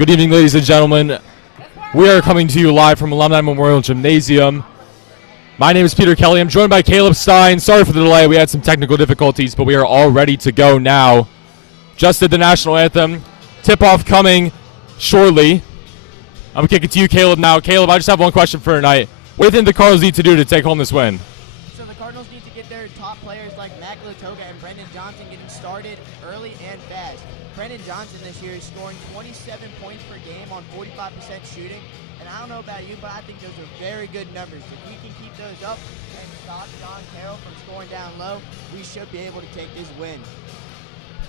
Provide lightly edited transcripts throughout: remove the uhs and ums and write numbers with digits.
Good evening, ladies and gentlemen. We are coming to you live from Alumni Memorial Gymnasium. My name is Peter Kelly. I'm joined by Caleb Stein. Sorry for the delay. We had some technical difficulties, but we are all ready to go now. Just did the national anthem. Tip-off coming shortly. I'm going to kick it to you, Caleb, now. Caleb, I just have one question for tonight. What do you think the Cardinals need to do to take home this win? So the Cardinals need to get their top players like Mac Latoga and Brendan Johnson getting started early and fast. Brendan Johnson this year is scoring 27 points per game on 45% shooting. And I don't know about you, but I think those are very good numbers. If we can keep those up and stop John Caroll from scoring down low, we should be able to take this win.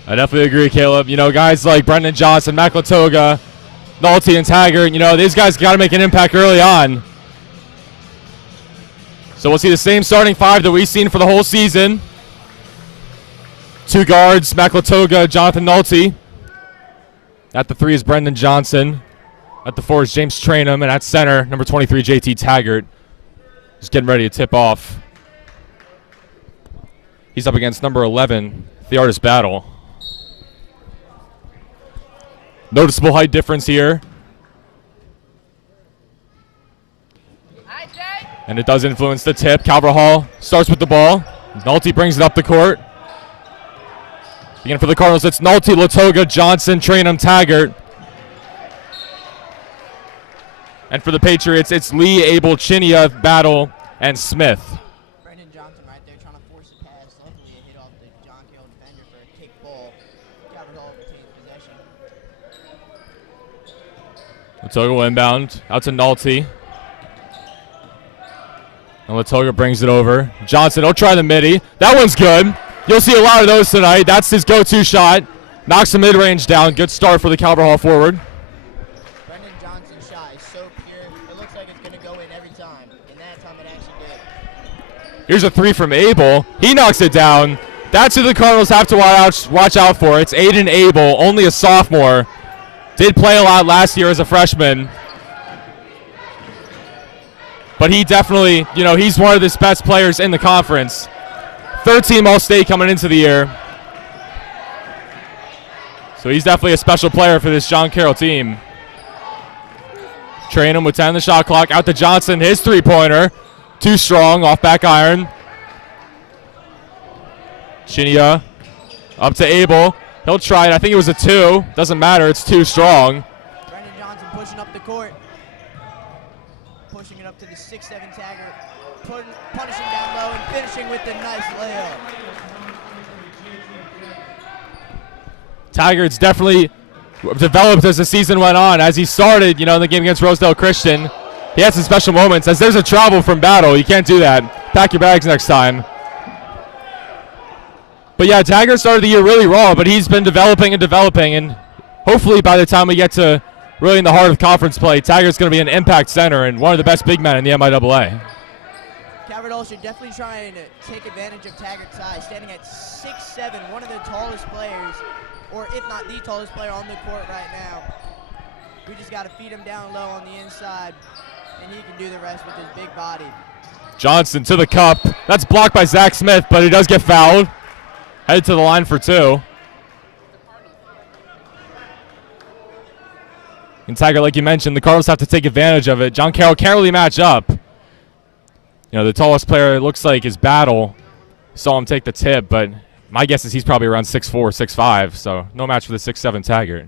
I definitely agree, Caleb. You know, guys like Brendan Johnson, Mac Latoga, Nolte, and Taggart, you know, these guys got to make an impact early on. So we'll see the same starting five that we've seen for the whole season. Two guards, Mac Latoga, Jonathan Nolte. At the 3 is Brendan Johnson. At the 4 is James Trainum. And at center, number 23, JT Taggart. Just getting ready to tip off. He's up against number 11, the Artist Battle. Noticeable height difference here. And it does influence the tip. Caroll starts with the ball. Nolte brings it up the court. Again, for the Cardinals, it's Nolte, Latoga, Johnson, Trainum, Taggart. And for the Patriots, it's Lee, Abel, Chinia, Battle, and Smith. Brendan Johnson right there trying to force a pass. Luckily, it hit off the John Caroll defender for a kick ball. Caroll retains possession. Latoga will inbound out to Nolte. And Latoga brings it over. Johnson, he'll try the midi. That one's good. You'll see a lot of those tonight. That's his go-to shot. Knocks the mid-range down. Good start for the Caroll forward. Brendan Johnson's shot is so pure. It looks like it's going to go in every time. And that time it actually did. Here's a 3 from Abel. He knocks it down. That's who the Cardinals have to watch out for. It's Aiden Abel, only a sophomore. Did play a lot last year as a freshman. But he definitely, you know, he's one of the best players in the conference. Third team All-State coming into the year. So he's definitely a special player for this John Caroll team. Trainum with 10 on the shot clock. Out to Johnson, his three-pointer. Too strong, off back iron. Chinia up to Abel. He'll try it. I think it was a 2. Doesn't matter. It's too strong. Brendan Johnson pushing up the court. Pushing it up to the 6'7" Taggart. Punishing down low and finishing with the nice layup. Taggart's definitely developed as the season went on. As he started, you know, in the game against Rosedale Christian, he had some special moments. As there's a travel from Battle, you can't do that. Pack your bags next time. But yeah, Taggart started the year really raw, but he's been developing, and hopefully by the time we get to really in the heart of conference play, Taggart's going to be an impact center and one of the best big men in the MIAA. Caroll should definitely try and take advantage of Taggart's size, standing at 6'7", one of the tallest players, or if not the tallest player on the court right now. We just got to feed him down low on the inside, and he can do the rest with his big body. Johnson to the cup. That's blocked by Zach Smith, but he does get fouled. Headed to the line for 2. And Taggart, like you mentioned, the Cardinals have to take advantage of it. John Caroll can't really match up. You know, the tallest player, it looks like, is Battle. Saw him take the tip, but my guess is he's probably around 6'4", 6'5", so no match for the 6'7" Taggart.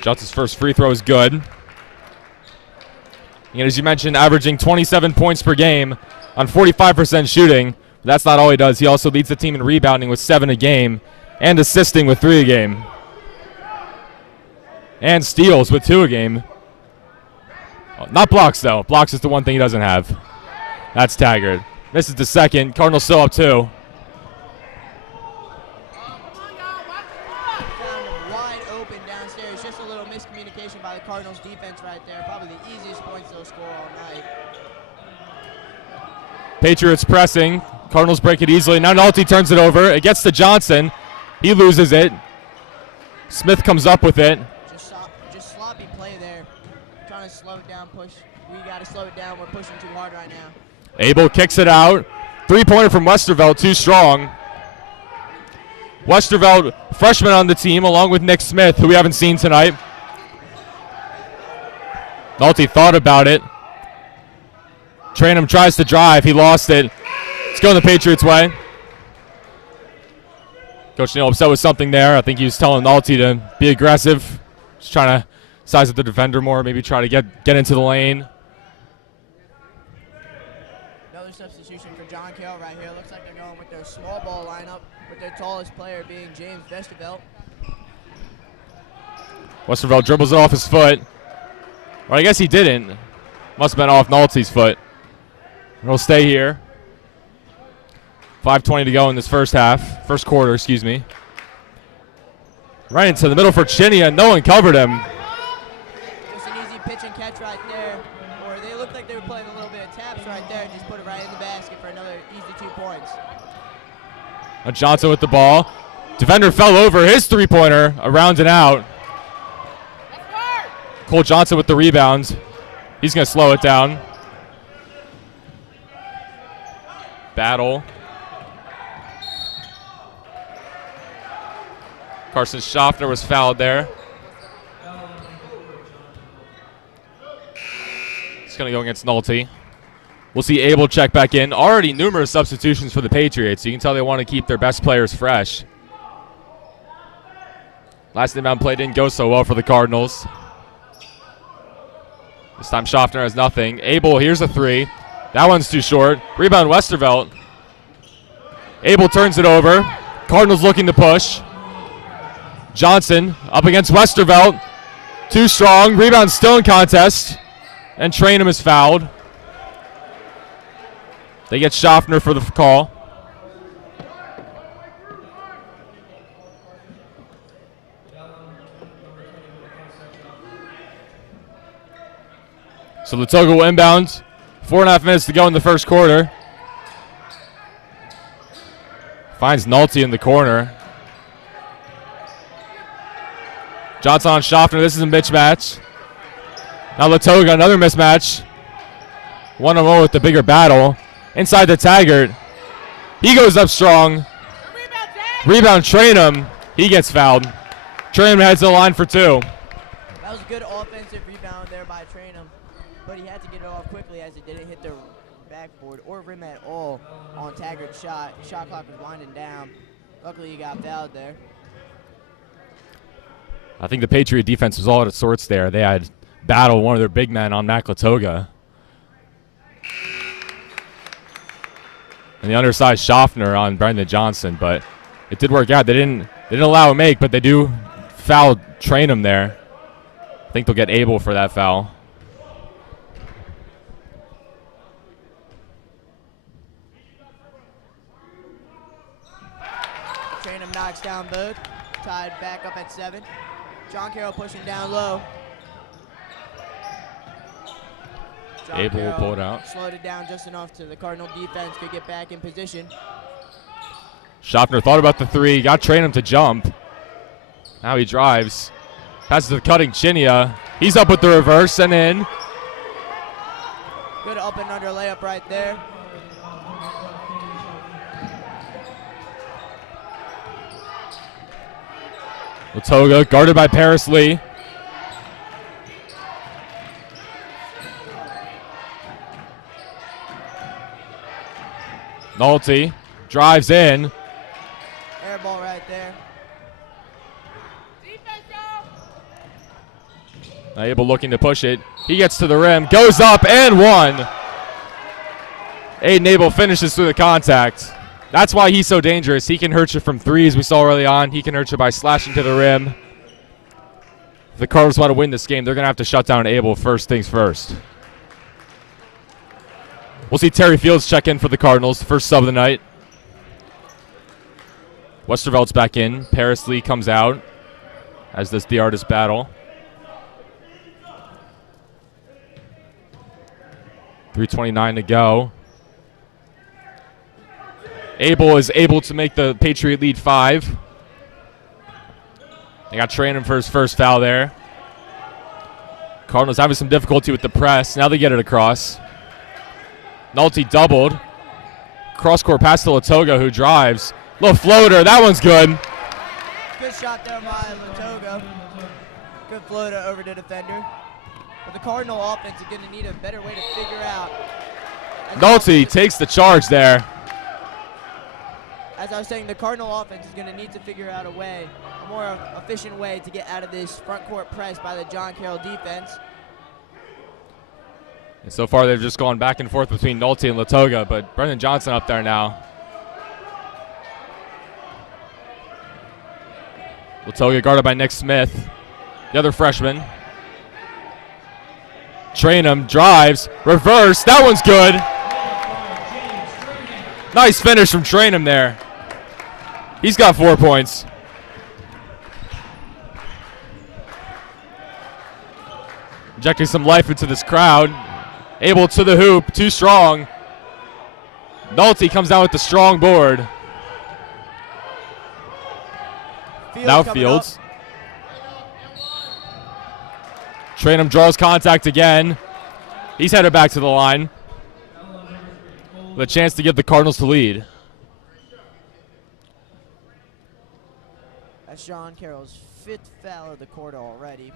Johnson's first free throw is good. And as you mentioned, averaging 27 points per game on 45% shooting. But that's not all he does. He also leads the team in rebounding with 7 a game and assisting with 3 a game. And steals with 2 a game. Not blocks, though. Blocks is the one thing he doesn't have. That's Taggart. This is the second. Cardinals still up 2. Found him wide open downstairs. Just a little miscommunication by the Cardinals defense right there. Probably the easiest points they'll score all night. Patriots pressing. Cardinals break it easily. Now Nolte turns it over. It gets to Johnson. He loses it. Smith comes up with it. Just sloppy play there. Trying to slow it down, push. We got to slow it down. We're pushing too hard right now. Abel kicks it out. Three-pointer from Westervelt, too strong. Westervelt, freshman on the team, along with Nick Smith, who we haven't seen tonight. Nolte thought about it. Trainum tries to drive. He lost it. It's going the Patriots' way. Coach Neal upset with something there. I think he was telling Nolte to be aggressive. Just trying to size up the defender more, maybe try to get into the lane. Another substitution for John Caroll right here. Looks like they're going with their small ball lineup, with their tallest player being James Westervelt. Westervelt dribbles it off his foot. Or I guess he didn't. Must have been off Nolte's foot. He'll stay here. 5:20 to go in this first quarter, excuse me. Right into the middle for Chinia. No one covered him. Just an easy pitch and catch right there. Or they looked like they were playing a little bit of taps right there and just put it right in the basket for another easy 2 points. Johnson with the ball. Defender fell over his three-pointer, around and out. Cole Johnson with the rebound. He's going to slow it down. Battle. Carson Schaffner was fouled there. It's going to go against Nolte. We'll see Abel check back in. Already numerous substitutions for the Patriots. You can tell they want to keep their best players fresh. Last inbound play didn't go so well for the Cardinals. This time Schaffner has nothing. Abel, here's a three. That one's too short. Rebound Westervelt. Abel turns it over. Cardinals looking to push. Johnson up against Westervelt. Too strong. Rebound still in contest. And Trainum is fouled. They get Schaffner for the call. So Latoga will inbound. 4.5 minutes to go in the first quarter. Finds Nolte in the corner. Johnson on Schaffner. This is a mismatch. Now Latoga, another mismatch. 1-on-1 with the bigger battle. Inside the Taggart. He goes up strong. Rebound Trainum. He gets fouled. Trainum heads to the line for 2. That was a good offensive rebound there by Trainum, but he had to get it off quickly as it didn't hit the backboard or rim at all on Taggart's shot. Shot clock was winding down. Luckily, he got fouled there. I think the Patriot defense was all out of sorts there. They had battled one of their big men on Mac Latoga. And the undersized Schaffner on Brendan Johnson, but it did work out. They didn't allow a make, but they do foul Trainum there. I think they'll get Abel for that foul. Trainum knocks down both. Tied back up at 7. John Caroll pushing down low. John Abel will Caroll pull it out. slowed it down just enough to the Cardinal defense could get back in position. Schaffner thought about the 3, got Trainum to jump. Now he drives. Passes to the cutting Chinia. He's up with the reverse and in. Good up and under layup right there. Latoga guarded by Paris Lee. Nolte drives in. Air ball right there. Abel looking to push it. He gets to the rim, goes up and one. Aiden Abel finishes through the contact. That's why he's so dangerous. He can hurt you from threes we saw early on. He can hurt you by slashing to the rim. If the Cardinals want to win this game, they're going to have to shut down Abel first things first. We'll see Terry Fields check in for the Cardinals, the first sub of the night. Westervelt's back in. Paris Lee comes out, as does the artist battle. 3:29 to go. Abel is able to make the Patriot lead 5. They got Trainum for his first foul there. Cardinals having some difficulty with the press. Now they get it across. Nolte doubled. Cross-court pass to Latoga, who drives. Little floater. That one's good. Nice shot there by Latoga. Good float over to defender. But the Cardinal offense is going to need a better way to figure out. Nolte takes the charge there. As I was saying, the Cardinal offense is going to need to figure out a way, a more efficient way to get out of this front court press by the John Caroll defense. And so far, they've just gone back and forth between Nolte and Latoga, but Brendan Johnson up there now. Latoga guarded by Nick Smith, the other freshman. Trainum drives, reverse, that one's good. Nice finish from Trainum there. He's got 4 points. Injecting some life into this crowd. Able to the hoop, too strong. Nolte comes down with the strong board. Now Fields. Trainum draws contact again. He's headed back to the line with a chance to give the Cardinals the lead. That's John Carroll's 5th foul of the quarter already.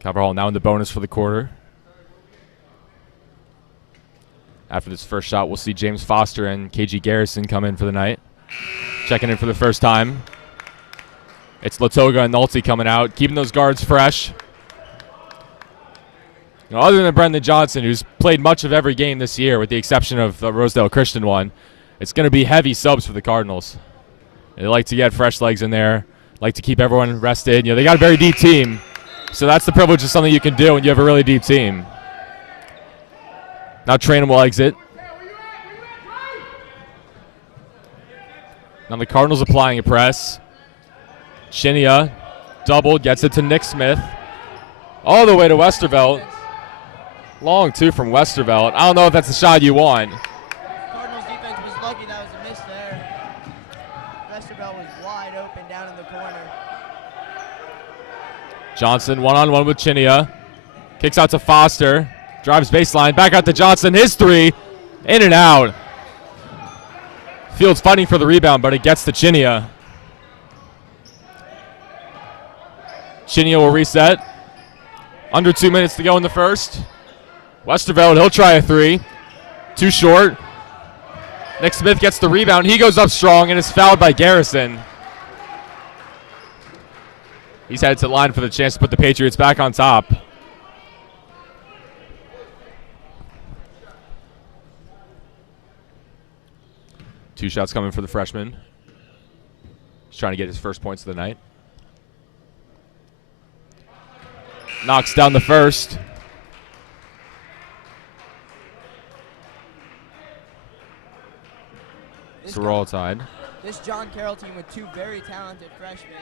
Caroll now in the bonus for the quarter. After this first shot, we'll see James Foster and KG Garrison come in for the night. Checking in for the first time. It's Latoga and Nolte coming out, keeping those guards fresh. You know, other than Brendan Johnson, who's played much of every game this year, with the exception of the Rosedale Christian one, it's going to be heavy subs for the Cardinals. They like to get fresh legs in there, like to keep everyone rested. You know, they got a very deep team, so that's the privilege of something you can do when you have a really deep team. Now Trainum will exit. Now the Cardinals applying a press. Chinia doubled, gets it to Nick Smith. All the way to Westervelt. Long two from Westervelt. I don't know if that's the shot you want. Cardinals defense was lucky that was a miss there. Westervelt was wide open down in the corner. Johnson one-on-one with Chinia. Kicks out to Foster. Drives baseline, back out to Johnson. His three, in and out. Fields fighting for the rebound, but it gets to Chinia. Chinia will reset. Under 2 minutes to go in the first. Westerveld, he'll try a three. Too short. Nick Smith gets the rebound. He goes up strong and is fouled by Garrison. He's headed to the line for the chance to put the Patriots back on top. Two shots coming for the freshman. He's trying to get his first points of the night. Knocks down the first. So we're all tied. This John Caroll team with two very talented freshmen,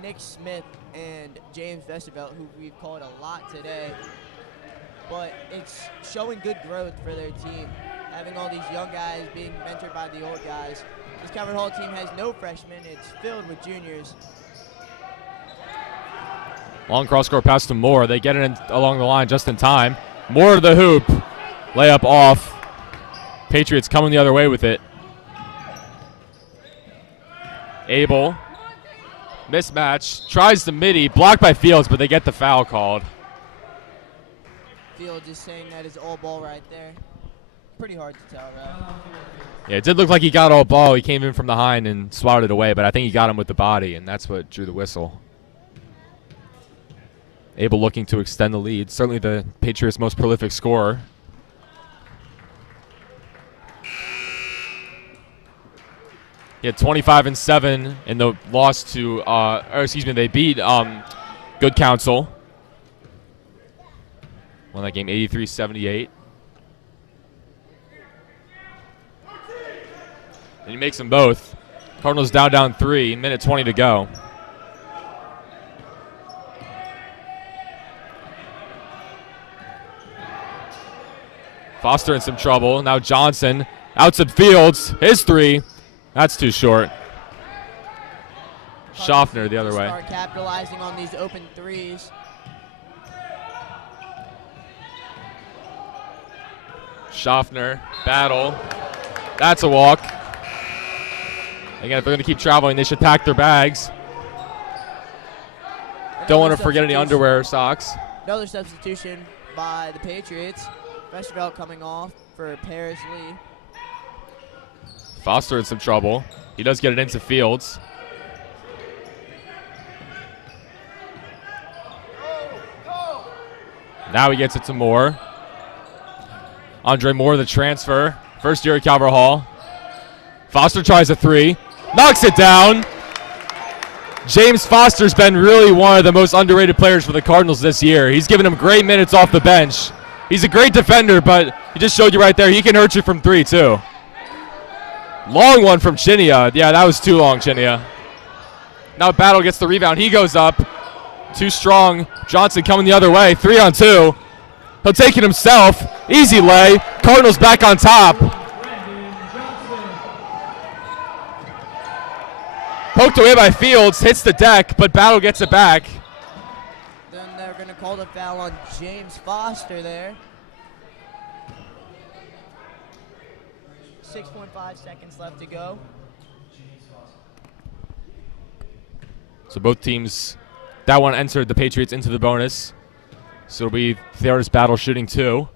Nick Smith and James Westervelt, who we've called a lot today. But it's showing good growth for their team, having all these young guys being mentored by the old guys. This Calvert Hall team has no freshmen. It's filled with juniors. Long cross-court pass to Moore. They get it in along the line just in time. Moore to the hoop. Layup off. Patriots coming the other way with it. Abel. Mismatch. Tries the midi. Blocked by Fields, but they get the foul called. Fields just saying that is all ball right there. Pretty hard to tell, right? Yeah, it did look like he got all ball. He came in from behind and swatted it away, but I think he got him with the body, and that's what drew the whistle. Abel looking to extend the lead. Certainly the Patriots' most prolific scorer. He had 25 and 7 in the loss to, they beat Good Counsel. Won that game 83-78. And he makes them both. Cardinals down 3, minute 20 to go. Foster in some trouble. Now Johnson outside Fields. His three. That's too short. Schaffner the other way. Start capitalizing on these open threes. Schaffner, battle. That's a walk. Again, if they're going to keep traveling, they should pack their bags. Don't want to forget any underwear or socks. Another substitution by the Patriots. Westervelt coming off for Paris Lee. Foster in some trouble. He does get it into Fields. Now he gets it to Moore. Andre Moore, the transfer. First year at Calvert Hall. Foster tries a three. Knocks it down. James Foster's been really one of the most underrated players for the Cardinals this year. He's given him great minutes off the bench. He's a great defender, but he just showed you right there, he can hurt you from three, too. Long one from Chinia. Yeah, that was too long, Chinia. Now Battle gets the rebound. He goes up. Too strong. Johnson coming the other way. 3-on-2. He'll take it himself. Easy lay. Cardinals back on top. Poked away by Fields. Hits the deck, but Battle gets it back. Then they're going to call the foul on James Foster there. 6.5 seconds left to go. So both teams, that one entered the Patriots into the bonus. So it'll be Theodorus Battle shooting 2.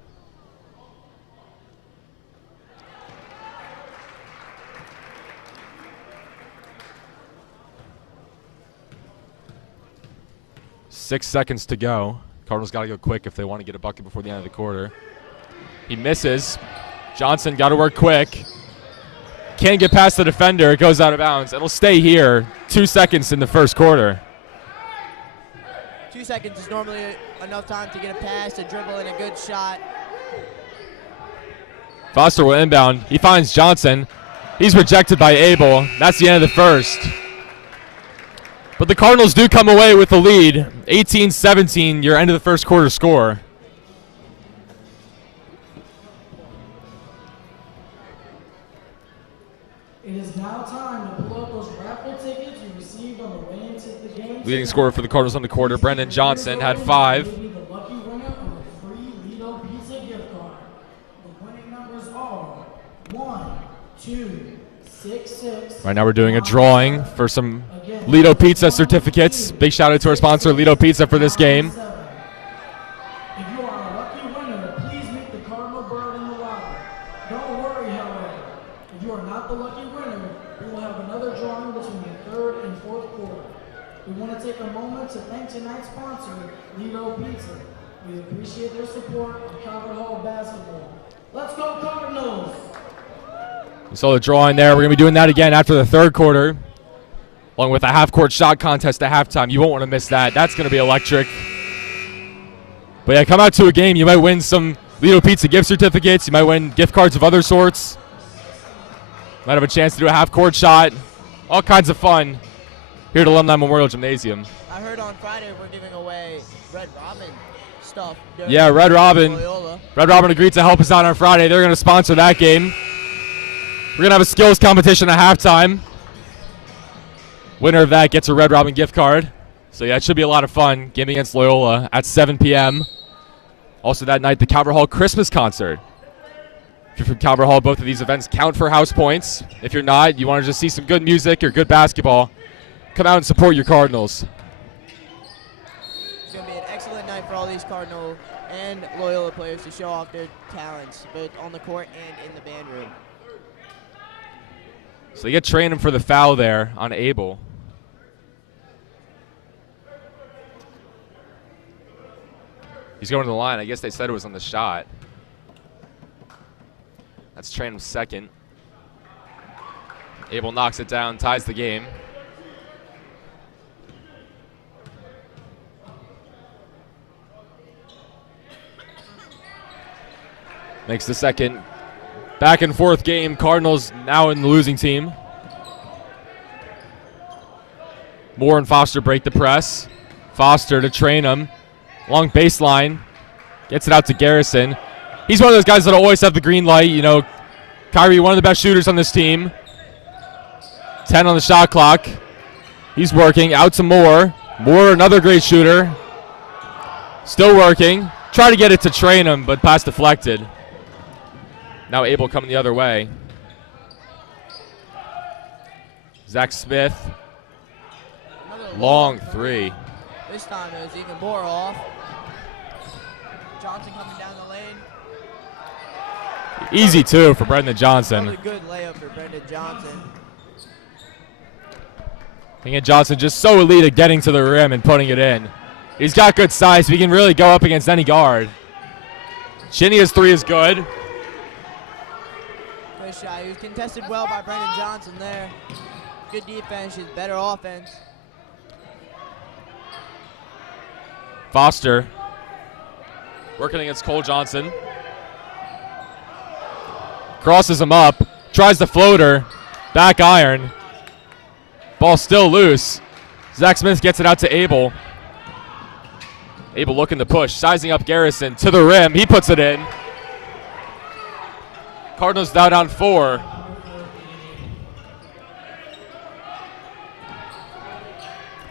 Six seconds to go. Cardinals got to go quick if they want to get a bucket before the end of the quarter. He misses. Johnson got to work quick. Can't get past the defender. It goes out of bounds. It'll stay here. 2 seconds in the first quarter. 2 seconds is normally enough time to get a pass, a dribble, and a good shot. Foster will inbound. He finds Johnson. He's rejected by Abel. That's the end of the first. But the Cardinals do come away with the lead. 18-17, your end of the first quarter score. It is now time to pull up those raffle tickets you received on the way into the game. Leading scorer for the Cardinals on the quarter, Brendan Johnson, had 5. The lucky winner of a free Lido Pizza gift card. The winning numbers are 1, 2, 6, 6. Right now we're doing a drawing for some Lido Pizza certificates. Big shout out to our sponsor, Lido Pizza, for this game. If you are a lucky winner, please meet the Cardinal bird in the lobby. Don't worry, however. If you are not the lucky winner, we will have another drawing between the third and fourth quarter. We want to take a moment to thank tonight's sponsor, Lido Pizza. We appreciate their support of Calvert Hall basketball. Let's go Cardinals! You saw the drawing there. We're going to be doing that again after the third quarter, along with a half-court shot contest at halftime. You won't want to miss that. That's going to be electric. But yeah, come out to a game. You might win some Lido Pizza gift certificates. You might win gift cards of other sorts. Might have a chance to do a half-court shot. All kinds of fun here at Alumni Memorial Gymnasium. I heard on Friday we're giving away Red Robin stuff. Yeah, Red Robin. Loyola. Red Robin agreed to help us out on Friday. They're going to sponsor that game. We're going to have a skills competition at halftime. Winner of that gets a Red Robin gift card. So yeah, it should be a lot of fun. Game against Loyola at 7 p.m. Also that night, the Calvert Hall Christmas concert. If you're from Calvert Hall, both of these events count for house points. If you're not, you want to just see some good music or good basketball, come out and support your Cardinals. It's going to be an excellent night for all these Cardinal and Loyola players to show off their talents, both on the court and in the band room. So they get training for the foul there on Abel. He's going to the line. I guess they said it was on the shot. That's Tranum's second. Abel knocks it down, ties the game. Makes the second back and forth game. Cardinals now in the losing team. Moore and Foster break the press. Foster to Tranum. Long baseline. Gets it out to Garrison. He's one of those guys that'll always have the green light. You know, Kyrie, one of the best shooters on this team. 10 on the shot clock. He's working. Out to Moore. Moore, another great shooter. Still working. Try to get it to Tranum, but pass deflected. Now Abel coming the other way. Zach Smith, Another long three. This time it was even more off. Johnson coming down the lane. Easy two for Brendan Johnson. Another good layup for Brendan Johnson. And Johnson just so elite at getting to the rim and putting it in. He's got good size, so he can really go up against any guard. Chinia's three is good. Good shot. He was contested well by Brendan Johnson there. Good defense, his better offense. Foster working against Cole Johnson. Crosses him up, tries the floater, back iron. Ball still loose. Zach Smith gets it out to Abel. Abel looking to push, sizing up Garrison to the rim. He puts it in. Cardinals now down 4.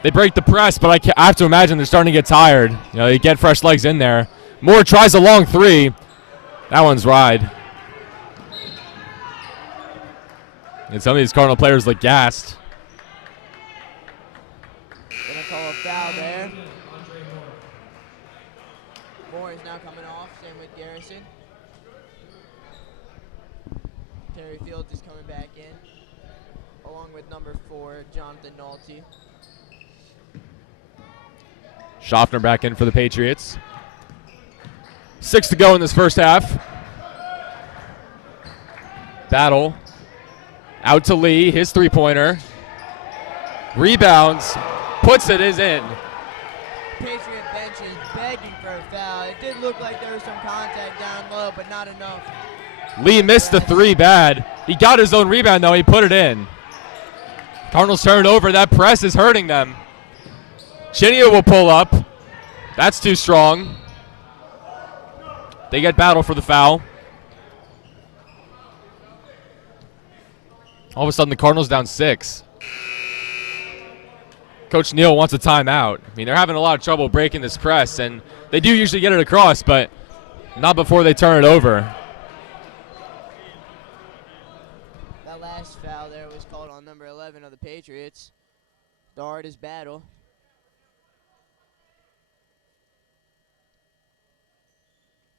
They break the press, but I have to imagine they're starting to get tired. You know, they get fresh legs in there. Moore tries a long three. That one's wide. And some of these Cardinal players look gassed. Gonna call a foul there. Moore is now coming off, same with Garrison. Terry Fields is coming back in, along with number 4, Jonathan Nolte. Schaffner back in for the Patriots. 6 to go in this first half. Battle. Out to Lee, his three-pointer. Rebounds, puts it, is in. Patriot bench is begging for a foul. It did look like there was some contact down low, but not enough. Lee missed the three bad. He got his own rebound, though. He put it in. Cardinals turn it over. That press is hurting them. Chinia will pull up. That's too strong. They get Battle for the foul. All of a sudden, the Cardinals down 6. Coach Neal wants a timeout. I mean, they're having a lot of trouble breaking this press, and they do usually get it across, but not before they turn it over. That last foul there was called on number 11 of the Patriots. The hardest Battle.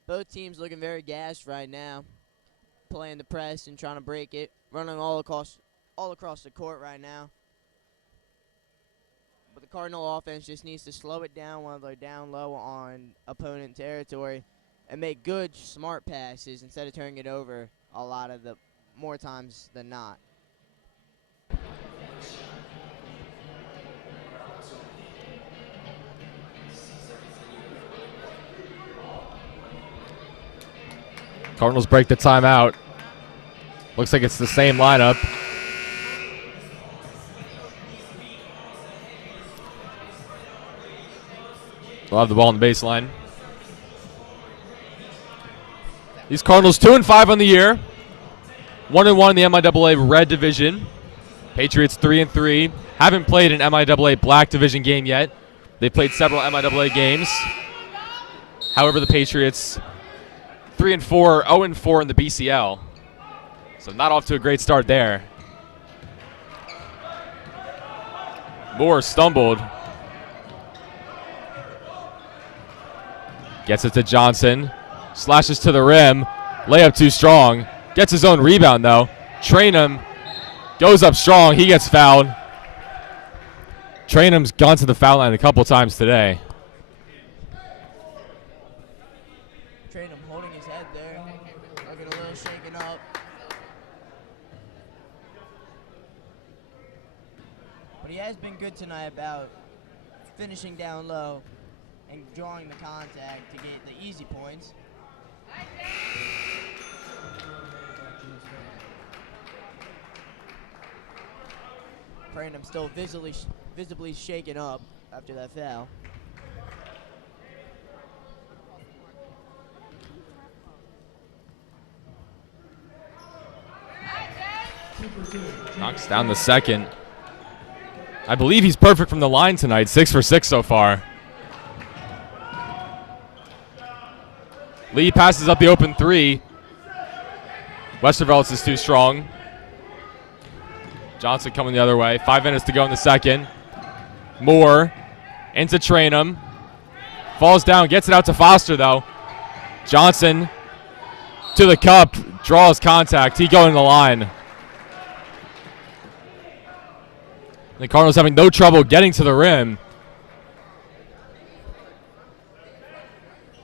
Both teams looking very gassed right now, playing the press and trying to break it, running all across the court right now. But the Cardinal offense just needs to slow it down while they're down low on opponent territory and make good, smart passes instead of turning it over a lot of the more times than not. Cardinals break the timeout. Looks like it's the same lineup. They'll have the ball on the baseline. These Cardinals 2-5 on the year. 1-1 in the MIAA Red Division. Patriots 3-3. Haven't played an MIAA Black Division game yet. They've played several MIAA games. However, the Patriots 3-4, 0-4 in the BCL. So not off to a great start there. Moore stumbled. Gets it to Johnson. Slashes to the rim. Layup too strong. Gets his own rebound, though. Trainum goes up strong. He gets fouled. Trainum's gone to the foul line a couple times today. Trainum holding his head there, looking a little shaken up. But he has been good tonight about finishing down low and drawing the contact to get the easy points. Trainum still visibly shaken up after that foul. Knocks down the second. I believe he's perfect from the line tonight. 6 for 6 so far. Lee passes up the open three. Westervelt's is too strong. Johnson coming the other way. 5 minutes to go in the second. Moore into Trainum. Falls down, gets it out to Foster, though. Johnson to the cup, draws contact. He going to the line. The Cardinals having no trouble getting to the rim.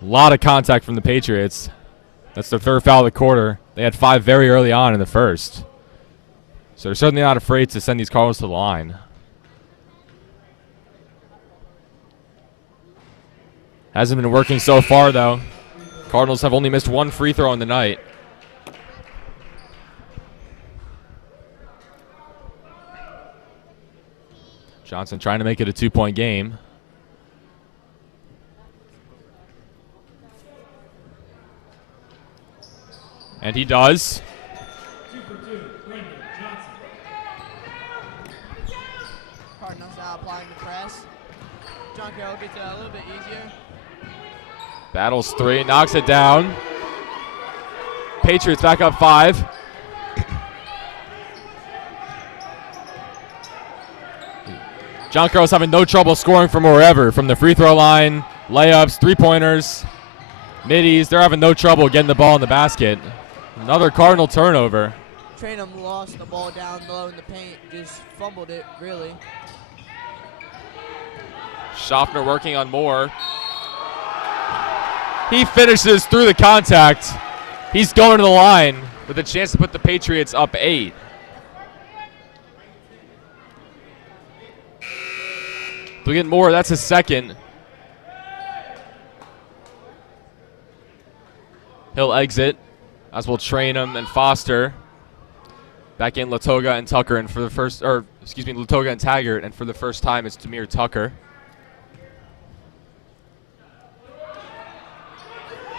A lot of contact from the Patriots. That's their third foul of the quarter. They had 5 very early on in the first. So they're certainly not afraid to send these Cardinals to the line. Hasn't been working so far, though. Cardinals have only missed 1 free throw on the night. Johnson trying to make it a 2-point game. And he does. 2 for 2, Brandon Johnson. Cardinals now applying the press. John Caroll gets it a little bit easier. Battles 3, knocks it down. Patriots back up 5. John Carroll's having no trouble scoring from wherever, from the free throw line, layups, 3-pointers, middies. They're having no trouble getting the ball in the basket. Another Cardinal turnover. Trainum lost the ball down low in the paint, just fumbled it, really. Schaffner working on Moore. He finishes through the contact. He's going to the line with a chance to put the Patriots up 8. Look at Moore, that's his second. He'll exit, as will Trainum and Foster. Back in Latoga and Tucker, and for the first, or excuse me, Latoga and Taggart, and for the first time it's Tamir Tucker.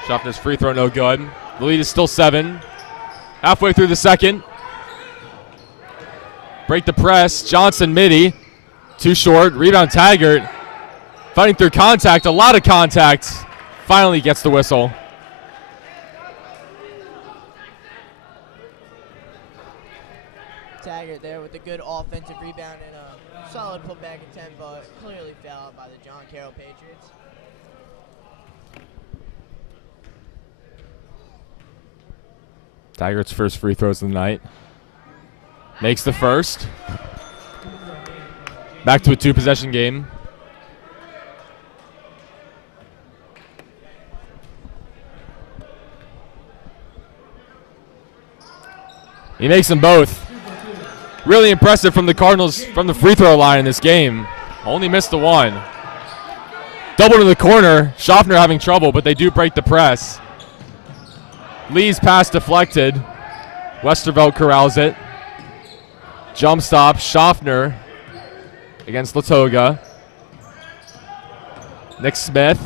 Schaffner's free throw no good. The lead is still 7. Halfway through the second. Break the press. Johnson midi. Too short. Rebound Taggart. Fighting through contact. A lot of contact. Finally gets the whistle. Taggart there with a good offensive rebound and a solid putback attempt, but clearly fouled by the John Caroll Patriots. Taggart's first free throws of the night. Makes the first. Back to a 2-possession game. He makes them both. Really impressive from the Cardinals from the free throw line in this game. Only missed the one. Double to the corner. Schaffner having trouble, but they do break the press. Lee's pass deflected. Westervelt corrals it. Jump stop. Schaffner against Latoga. Nick Smith.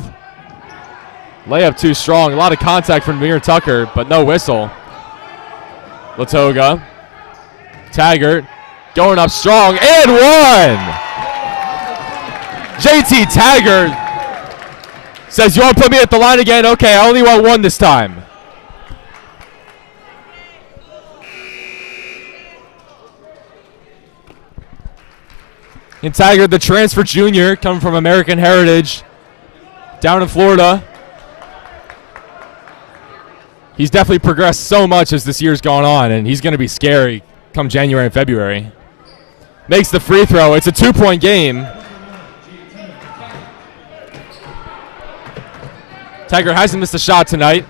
Layup too strong. A lot of contact from Tamir Tucker, but no whistle. Latoga. Taggart going up strong and one. JT Taggart says, "You want to put me at the line again? Okay, I only want one this time." And Taggart, the transfer junior, coming from American Heritage down in Florida. He's definitely progressed so much as this year's gone on, and he's going to be scary come January and February. Makes the free throw. It's a 2-point game. Taggart hasn't missed a shot tonight.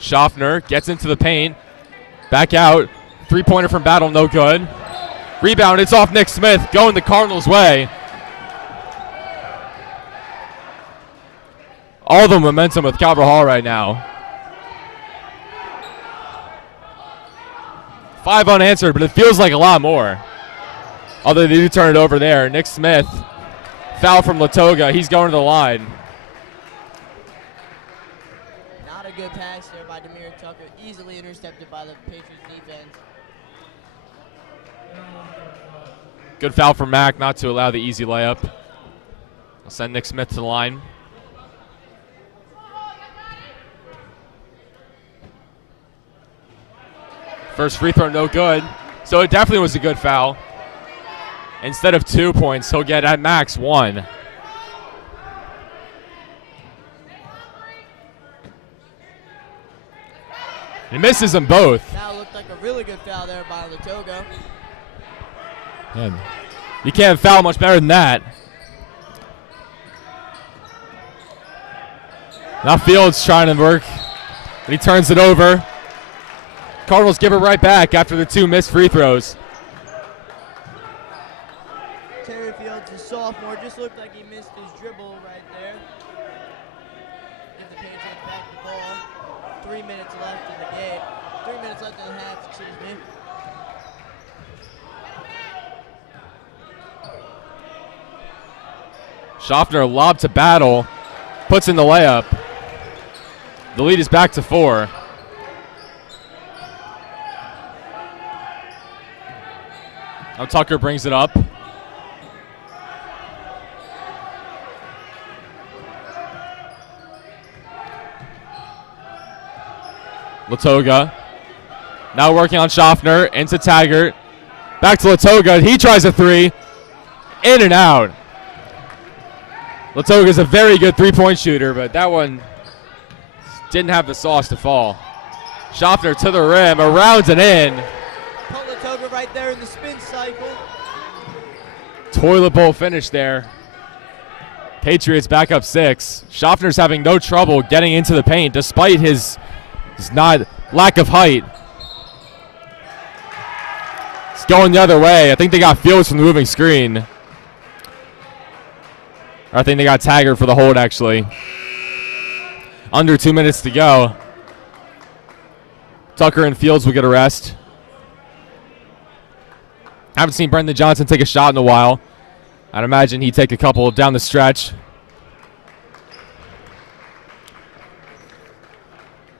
Schaffner gets into the paint. Back out. 3-pointer from Battle, no good. Rebound, it's off Nick Smith, going the Cardinals' way. All the momentum with Cabral Hall right now. 5 unanswered, but it feels like a lot more. Although they do turn it over there. Nick Smith, foul from Latoga. He's going to the line. Not a good pass there by Tamir Tucker. Easily intercepted by the Patriots defense. Good foul from Mack not to allow the easy layup. I'll send Nick Smith to the line. First free throw, no good. So it definitely was a good foul. Instead of 2 points, he'll get at max 1. He misses them both. That looked like a really good foul there by Latoga. Man, you can't foul much better than that. Now Fields trying to work, but he turns it over. Cardinals give it right back after the 2 missed free throws. Terry Fields, the sophomore, just looked like he missed his dribble right there. Give the Patriots back the ball. 3 minutes left in the game. 3 minutes left in the half, excuse me. Schaffner lob to Battle, puts in the layup. The lead is back to 4. Now Tucker brings it up. Latoga. Now working on Schaffner. Into Taggart. Back to Latoga. He tries a 3. In and out. Latoga's a very good 3-point shooter, but that one didn't have the sauce to fall. Schaffner to the rim. Around and in. Put Latoga right there in the spin cycle. Toilet bowl finish there. Patriots back up 6. Schaffner's having no trouble getting into the paint despite his lack of height. It's going the other way. I think they got Fields from the moving screen. Or I think they got Taggart for the hold, actually. Under 2 minutes to go. Tucker and Fields will get a rest. Haven't seen Brendan Johnson take a shot in a while. I'd imagine he'd take a couple down the stretch.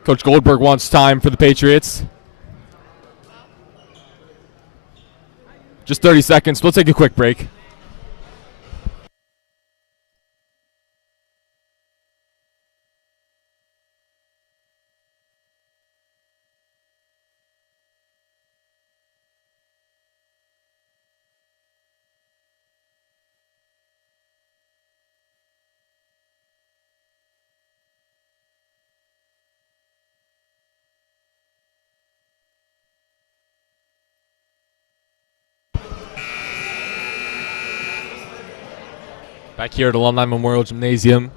Coach Goldberg wants time for the Patriots. Just 30 seconds. We'll take a quick break. Back here at Alumni Memorial Gymnasium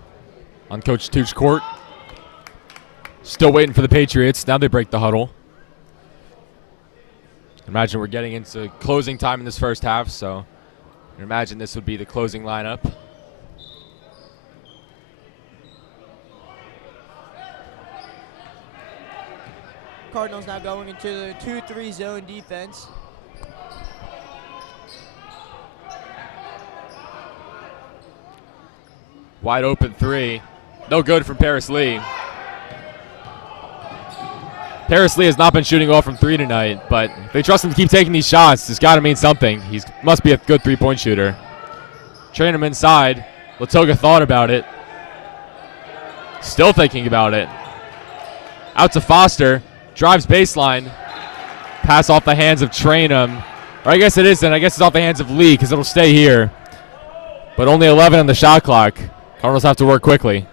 on Coach Tooch's court. Still waiting for the Patriots. Now they break the huddle. Imagine we're getting into closing time in this first half, so I imagine this would be the closing lineup. Cardinals now going into the 2-3 zone defense. Wide open 3. No good from Paris Lee. Paris Lee has not been shooting well from 3 tonight, but if they trust him to keep taking these shots, it's got to mean something. He must be a good 3-point shooter. Train him inside. Latoga thought about it. Still thinking about it. Out to Foster. Drives baseline. Pass off the hands of Trainham. Or I guess it isn't. I guess it's off the hands of Lee because it'll stay here. But only 11 on the shot clock. Cardinals have to work quickly.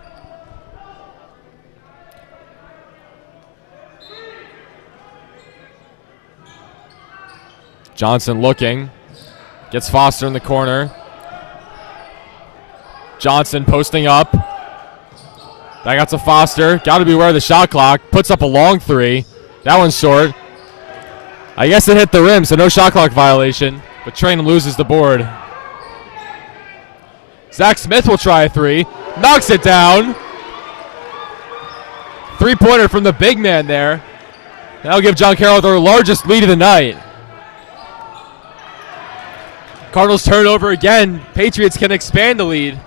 Johnson looking. Gets Foster in the corner. Johnson posting up. Back out to Foster. Got to be aware of the shot clock. Puts up a long 3. That one's short. I guess it hit the rim, so no shot clock violation. But Train loses the board. Zach Smith will try a 3. Knocks it down. 3-pointer from the big man there. That'll give John Caroll their largest lead of the night. Cardinals turn over again. Patriots can expand the lead.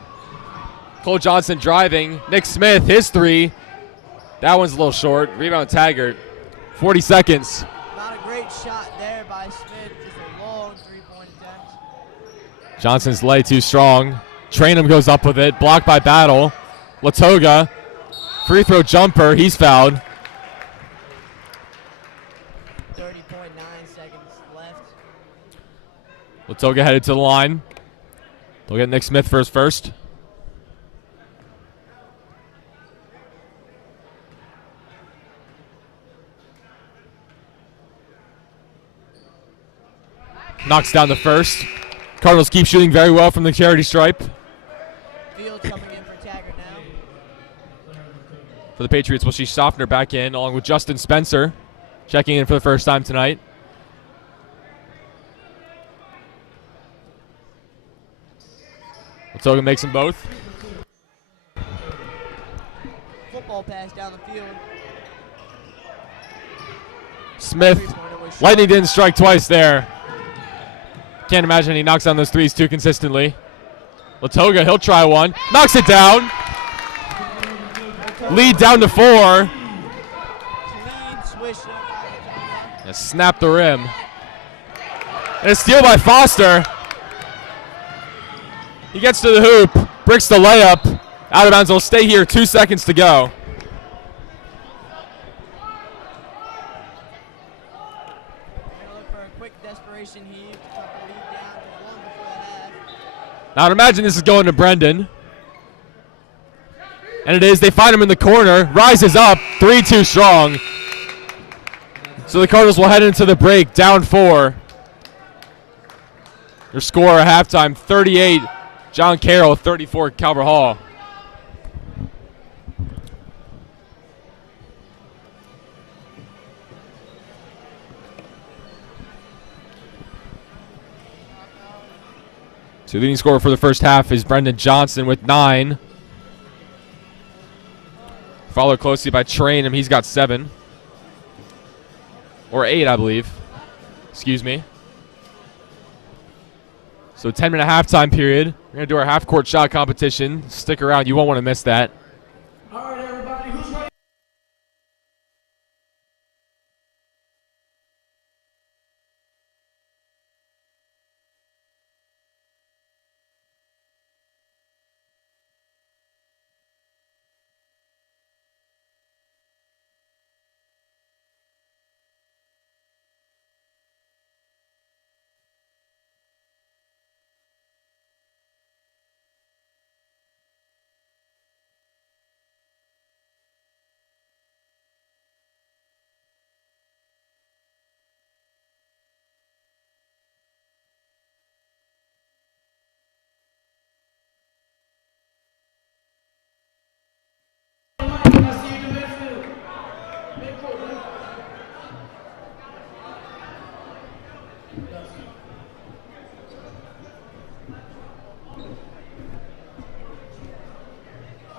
Cole Johnson driving. Nick Smith, his 3. That one's a little short. Rebound Taggart. 40 seconds. Not a great shot there by Smith. Just a long 3-point attempt. Johnson's lay too strong. Trainham goes up with it. Blocked by Battle. Latoga. Free throw jumper. He's fouled. 30.9 seconds left. Latoga headed to the line. They'll get Nick Smith for his first. Knocks down the first. Cardinals keep shooting very well from the charity stripe. Fields coming in for Taggart now. For the Patriots, we'll see Schaffner back in, along with Justin Spencer, checking in for the first time tonight. Latoga makes them both. Football pass down the field. Smith, lightning didn't strike twice there. Can't imagine he knocks down those threes too consistently. Latoga, he'll try one. Knocks it down. Lead down to 4. Clean swish. And snap the rim. And a steal by Foster. He gets to the hoop, bricks the layup. Out of bounds, will stay here, 2 seconds to go. Look for a quick desperation heave to cut the lead down to 1 before the half. Now I'd imagine this is going to Brendan. And it is. They find him in the corner. Rises up. 3-2 strong. So the Cardinals will head into the break down 4. Their score at halftime, 38, John Caroll, 34, Calvert Hall. So the leading scorer for the first half is Brendan Johnson with 9. Followed closely by Trainham. He's got 7. Or 8, I believe. Excuse me. So 10-minute halftime period. We're going to do our half-court shot competition. Stick around. You won't want to miss that. All right, everybody, who's ready?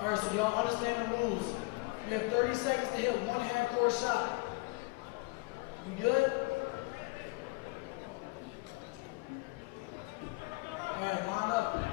All right, so y'all understand the rules. You have 30 seconds to hit one half-court shot. You good? All right, line up.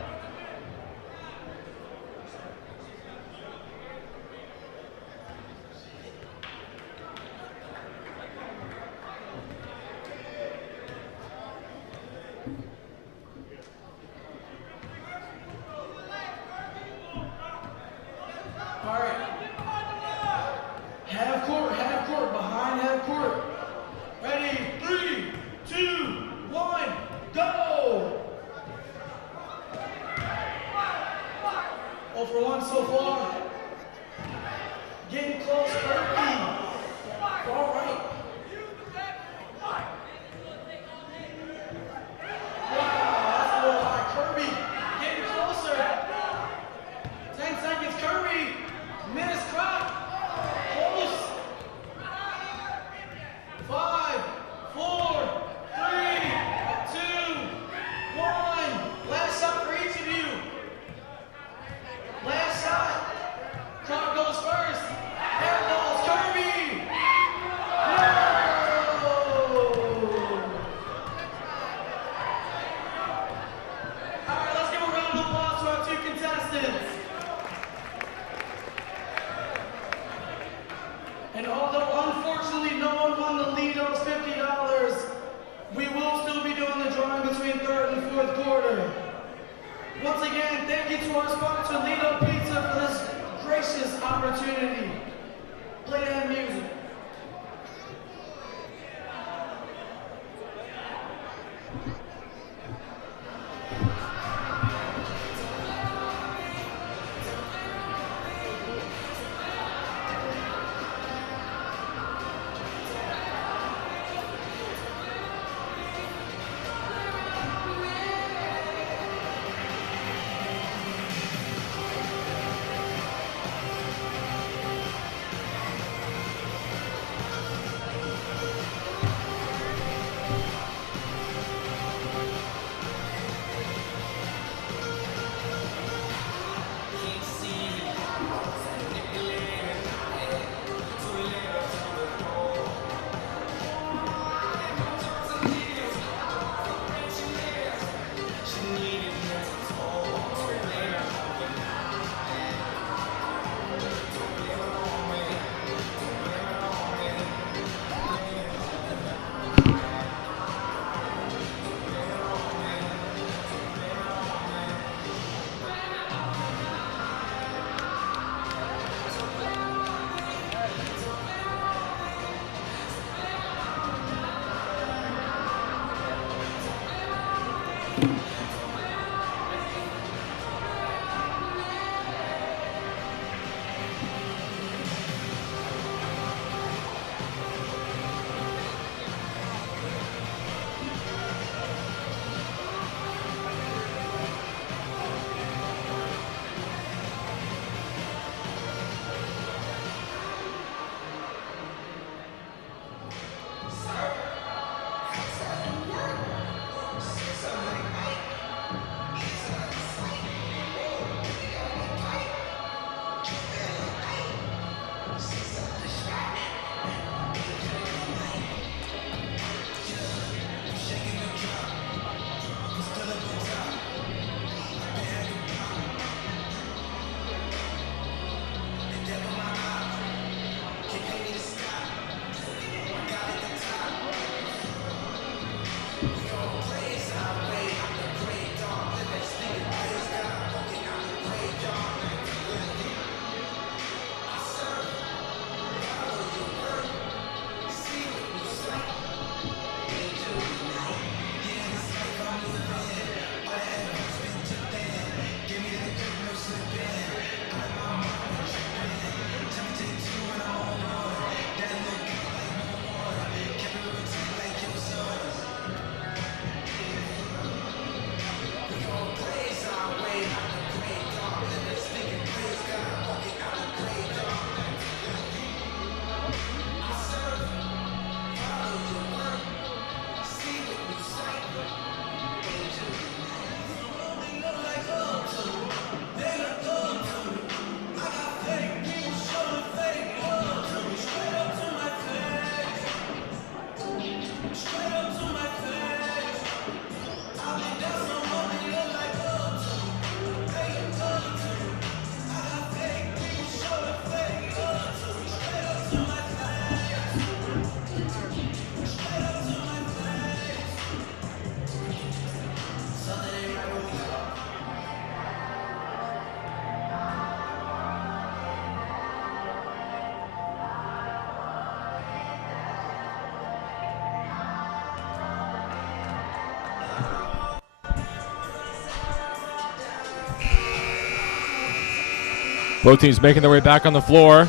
Both teams making their way back on the floor.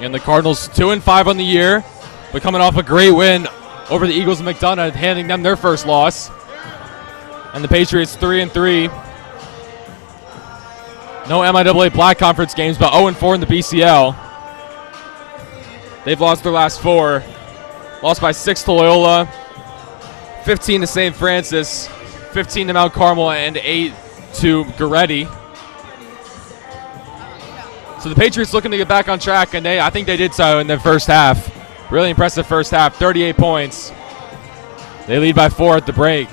And the Cardinals 2-5 on the year, but coming off a great win over the Eagles and McDonough, handing them their first loss. And the Patriots 3-3. No MIAA Black Conference games, but 0-4 in the BCL. They've lost their last 4. Lost by 6 to Loyola, 15 to St. Francis, 15 to Mount Carmel, and 8 to Goretti. So the Patriots looking to get back on track, and I think they did so in the first half. Really impressive first half, 38 points. They lead by 4 at the break.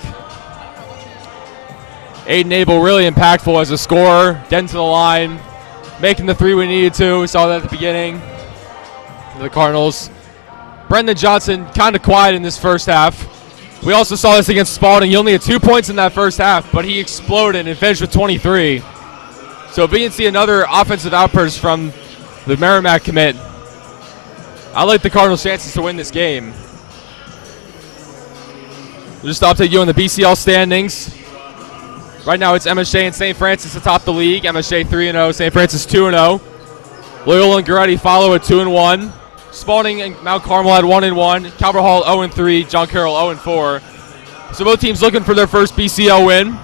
Aiden Abel really impactful as a scorer, getting to the line, making the 3 we needed to. We saw that at the beginning. The Cardinals. Brendan Johnson kind of quiet in this first half. We also saw this against Spalding. He only had 2 points in that first half, but he exploded and finished with 23. So if we can see another offensive outburst from the Merrimack commit, I like the Cardinals' chances to win this game. We'll just update you on the BCL standings. Right now it's MSJ and St. Francis atop the league. MSJ 3-0, St. Francis 2-0. Loyola and Goretti follow at 2-1. Spalding and Mount Carmel at 1-1. Calvert Hall 0-3. John Caroll 0-4. So both teams looking for their first BCL win.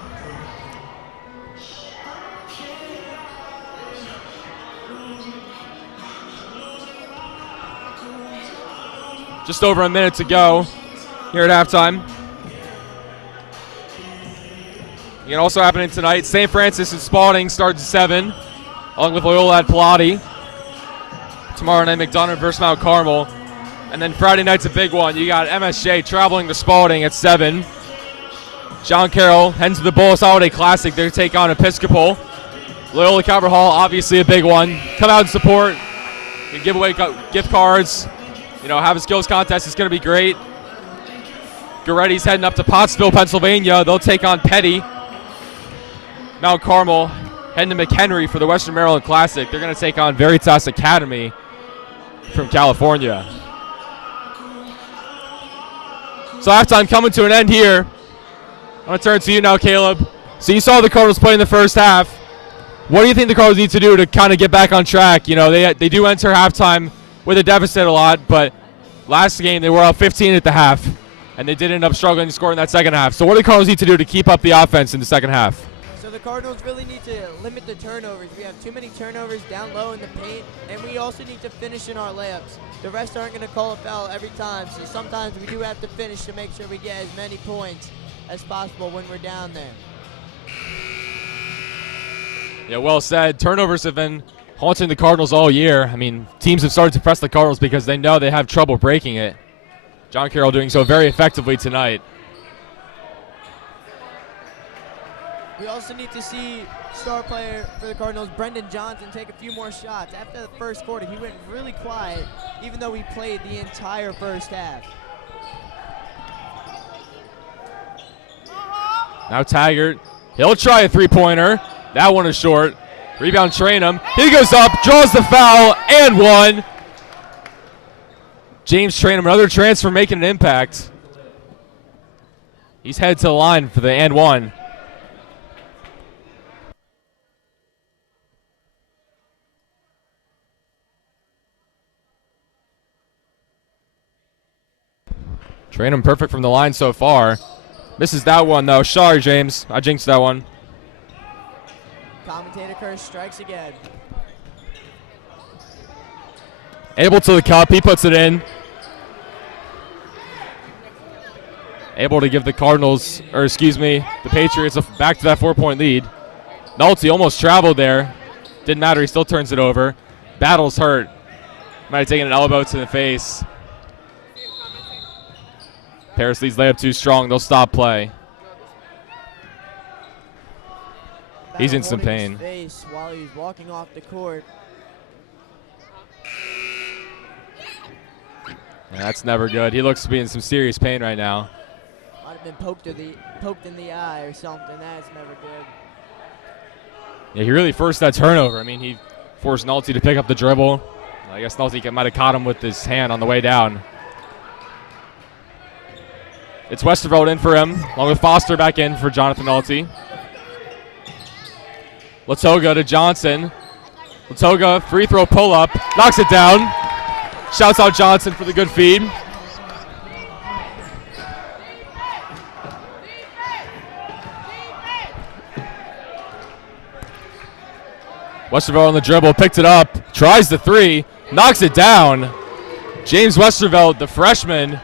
Just over a minute to go here at halftime. And also happening tonight, St. Francis and Spalding start at 7, along with Loyola at Pilati. Tomorrow night, McDonough versus Mount Carmel. And then Friday night's a big one. You got MSJ traveling to Spalding at 7. John Caroll heading to the Bullis Holiday Classic. They take on Episcopal. Loyola Calvert Hall, obviously a big one. Come out and support. You can give away gift cards. You know, have a skills contest. It's going to be great. Goretti's heading up to Pottsville, Pennsylvania. They'll take on Petty. Mount Carmel heading to McHenry for the Western Maryland Classic. They're going to take on Veritas Academy from California. So halftime coming to an end here. I'm going to turn to you now, Caleb. So you saw the Cardinals play in the first half. What do you think the Cardinals need to do to kind of get back on track? You know, they do enter halftime with a deficit a lot, but last game they were up 15 at the half, and they did end up struggling to score in that second half. So what do the Cardinals need to do to keep up the offense in the second half? So the Cardinals really need to limit the turnovers. We have too many turnovers down low in the paint, and we also need to finish in our layups. The refs aren't going to call a foul every time, so sometimes we do have to finish to make sure we get as many points as possible when we're down there. Yeah, well said. Turnovers have been haunting the Cardinals all year. I mean, teams have started to press the Cardinals because they know they have trouble breaking it. John Caroll doing so very effectively tonight. We also need to see star player for the Cardinals, Brendan Johnson, take a few more shots. After the first quarter, he went really quiet, even though he played the entire first half. Now Taggart, he'll try a three-pointer. That one is short. Rebound Trainum. He goes up, draws the foul, and one. James Trainum, another transfer making an impact. He's headed to the line for the and one. Trainum perfect from the line so far. Misses that one, though. Sorry, James. I jinxed that one. Commentator curse strikes again. Able to the cup. He puts it in. Able to give the Cardinals, or excuse me, the Patriots back to that 4-point lead. Nolte almost traveled there. Didn't matter. He still turns it over. Battle's hurt. Might have taken an elbow to the face. Paris leads layup too strong. They'll stop play. He's in some pain. His face while he's walking off the court. Yeah, that's never good. He looks to be in some serious pain right now. Might have been poked in the eye or something. That's never good. Yeah, he really forced that turnover. I mean, he forced Nolte to pick up the dribble. I guess Nolte might have caught him with his hand on the way down. It's Westerveld in for him, along with Foster back in for Jonathan Nolte. Latoga to Johnson. Latoga, free throw pull-up, knocks it down. Shouts out Johnson for the good feed. Westerveld on the dribble, picked it up, tries the three, knocks it down. James Westerveld, the freshman,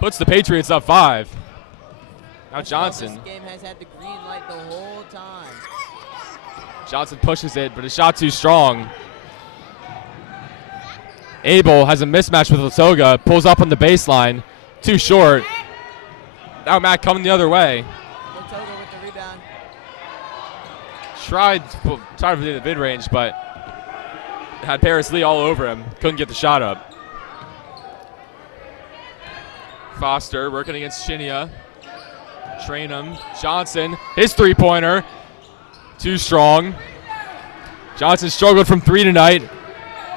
puts the Patriots up 5. Now Johnson. This game has had the green light the whole time. Johnson pushes it, but a shot too strong. Abel has a mismatch with Latoga, pulls up on the baseline, too short. Now Matt coming the other way. Latoga with the rebound. Tried for the mid-range, but had Paris Lee all over him. Couldn't get the shot up. Foster working against Shinya. Trainum. Johnson, his three-pointer. Too strong. Johnson struggled from 3 tonight,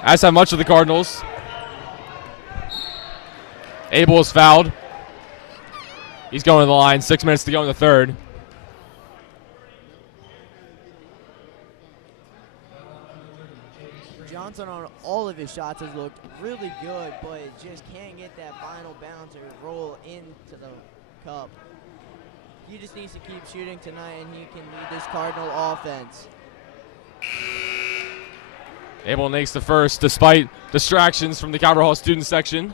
as have much of the Cardinals. Abel is fouled. He's going to the line. 6 minutes to go in the third. Johnson on all of his shots has looked really good, but just can't get that final bounce or roll into the cup. He just needs to keep shooting tonight, and he can lead this Cardinal offense. Abel makes the first despite distractions from the Caroll student section.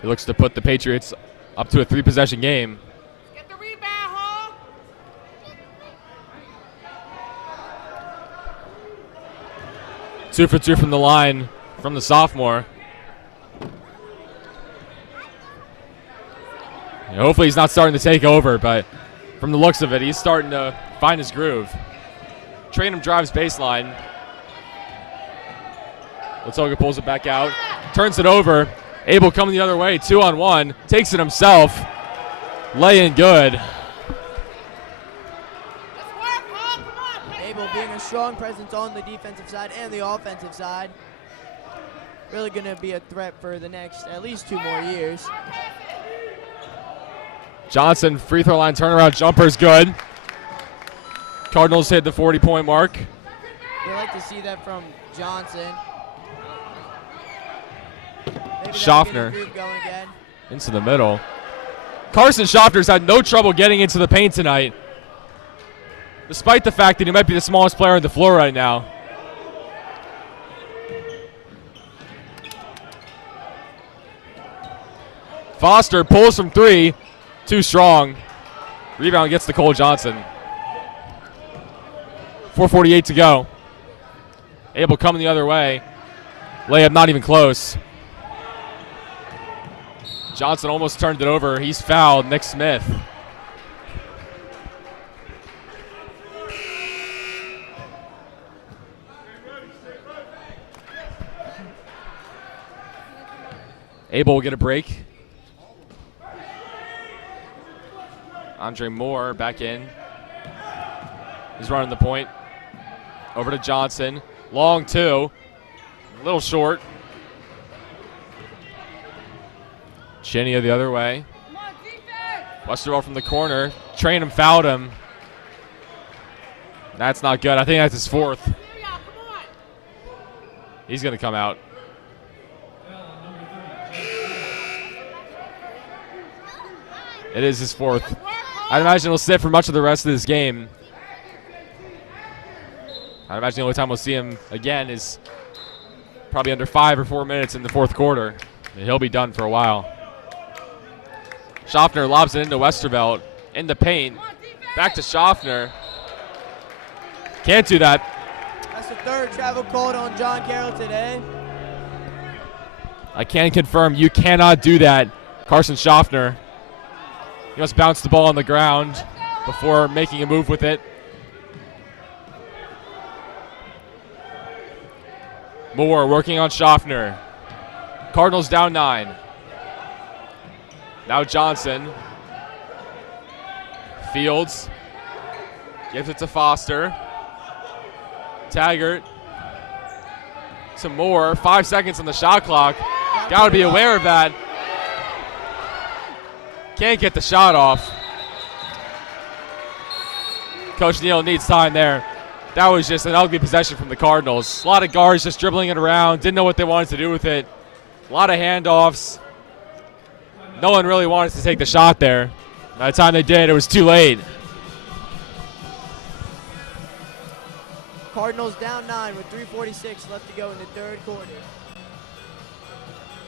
He looks to put the Patriots up to a 3-possession game. Get the rebound, Hall. 2 for 2 from the line from the sophomore. And hopefully he's not starting to take over, but from the looks of it, he's starting to find his groove. Trainum drives baseline. Latoga pulls it back out, turns it over. Abel coming the other way, 2-on-1, takes it himself. Laying good. Abel being a strong presence on the defensive side and the offensive side. Really going to be a threat for the next at least 2 more years. Johnson, free throw line turnaround jumper's good. Cardinals hit the 40-point mark. We like to see that from Johnson. Maybe Schaffner that'll get his groove going again. into the middle. Carson Schaffner's had no trouble getting into the paint tonight, despite the fact that he might be the smallest player on the floor right now. Foster pulls from 3. Too strong. Rebound gets to Cole Johnson. 4:48 to go. Abel coming the other way. Layup not even close. Johnson almost turned it over. He's fouled. Nick Smith. Abel will get a break. Andre Moore back in. He's running the point. Over to Johnson. Long 2. A little short. Shinya the other way. Westerveld from the corner. Trainum fouled him. That's not good. I think that's his 4th. He's going to come out. It is his 4th. I'd imagine he'll sit for much of the rest of this game. I'd imagine the only time we'll see him again is probably under 5 or 4 minutes in the 4th quarter. And he'll be done for a while. Schaffner lobs it into Westerveld. In the paint. Back to Schaffner. Can't do that. That's the 3rd travel called on John Caroll today. I can confirm you cannot do that, Carson Schaffner. He must bounce the ball on the ground before making a move with it. Moore working on Schaffner. Cardinals down 9. Now Johnson. Fields. Gives it to Foster. Taggart. to Moore. 5 seconds on the shot clock. Got to be aware of that. Can't get the shot off. Coach Neal needs time there. That was just an ugly possession from the Cardinals. A lot of guards just dribbling it around. Didn't know what they wanted to do with it. A lot of handoffs. No one really wanted to take the shot there. By the time they did, it was too late. Cardinals down 9 with 3:46 left to go in the third quarter.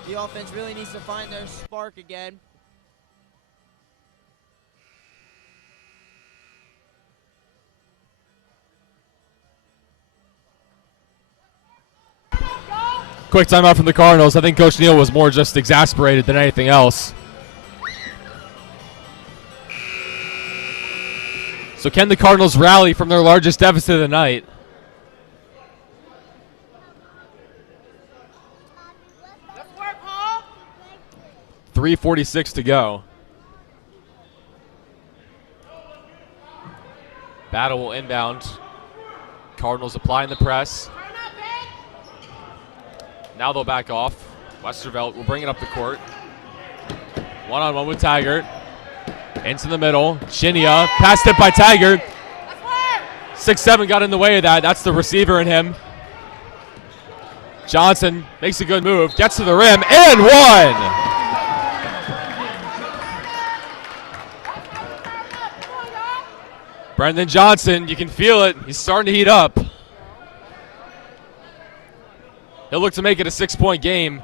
The offense really needs to find their spark again. Quick timeout from the Cardinals. I think Coach Neal was more just exasperated than anything else. So can the Cardinals rally from their largest deficit of the night? Let's work, Hall. 3:46 to go. Battle will inbound. Cardinals applying the press. Turn up, Ben. Now they'll back off. Westervelt will bring it up the court. One-on-one with Taggart. Into the middle. Chinia. Passed it by Taggart. Let's work. 6'7" got in the way of that. That's the receiver in him. Johnson makes a good move. Gets to the rim. And one! Brendan Johnson, you can feel it. He's starting to heat up. He'll look to make it a 6-point game.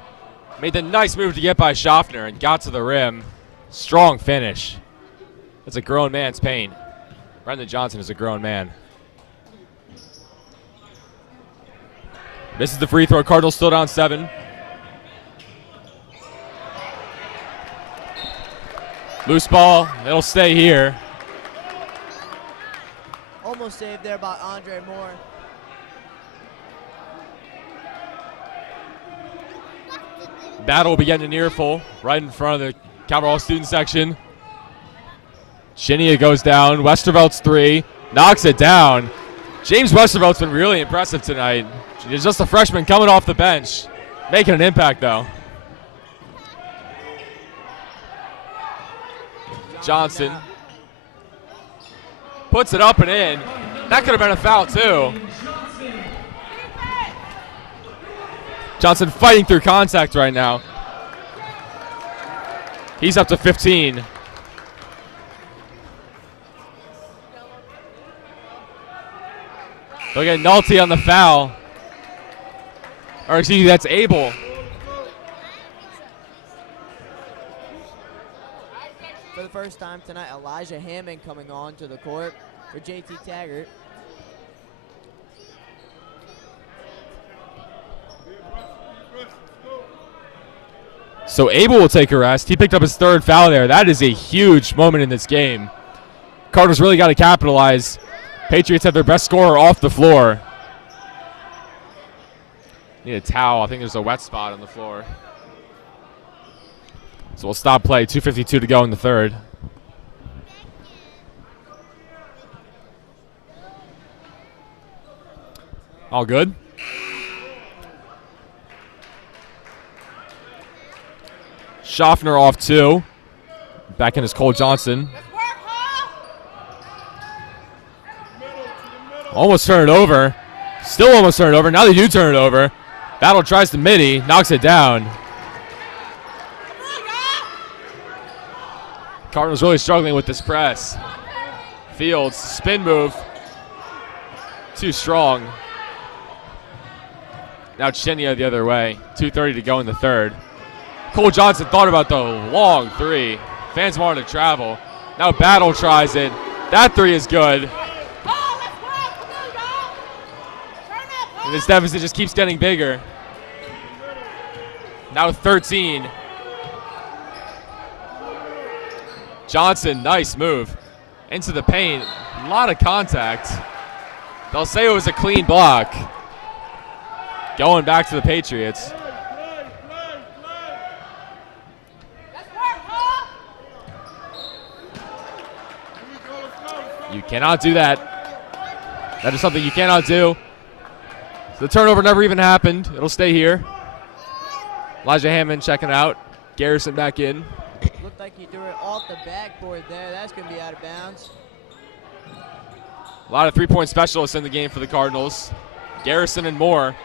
Made the nice move to get by Schaffner and got to the rim. Strong finish. That's a grown man's pain. Brendan Johnson is a grown man. This is the free throw. Cardinals still down 7. Loose ball. It'll stay here. Almost saved there by Andre Moore. Battle will be getting near full, right in front of the Caroll student section. Chinia goes down. Westervelt's 3. Knocks it down. James Westervelt's been really impressive tonight. He's just a freshman coming off the bench. Making an impact, though. Johnson puts it up and in. That could have been a foul, too. Johnson fighting through contact right now. He's up to 15. They'll get Nolte on the foul. Or excuse me, that's Abel. For the first time tonight, Elijah Hammond coming on to the court for JT Taggart. So Abel will take a rest. He picked up his 3rd foul there. That is a huge moment in this game. Cardinals really got to capitalize. Patriots have their best scorer off the floor. Need a towel. I think there's a wet spot on the floor. So we'll stop play. 2:52 to go in the 3rd. All good. Schaffner off 2. Back in is Cole Johnson. Let's work, Hall. Almost turn it over. Still almost turn it over. Now they do turn it over. Battle tries to midi. Knocks it down. Cardinals really struggling with this press. Fields, spin move. Too strong. Now Chinia the other way. 2:30 to go in the 3rd. Cole Johnson thought about the long 3. Fans wanted to travel. Now Battle tries it. That 3 is good. Hall, let's work. Come on, y'all. Turn up, Hall. And this deficit just keeps getting bigger. Now 13. Johnson, nice move. Into the paint. A lot of contact. They'll say it was a clean block. Going back to the Patriots. Let's work, Hall. You cannot do that. That is something you cannot do. The turnover never even happened. It'll stay here. Elijah Hammond checking out. Garrison back in. Looked like he threw it off the backboard there. That's going to be out of bounds. A lot of three-point specialists in the game for the Cardinals. Garrison and Moore.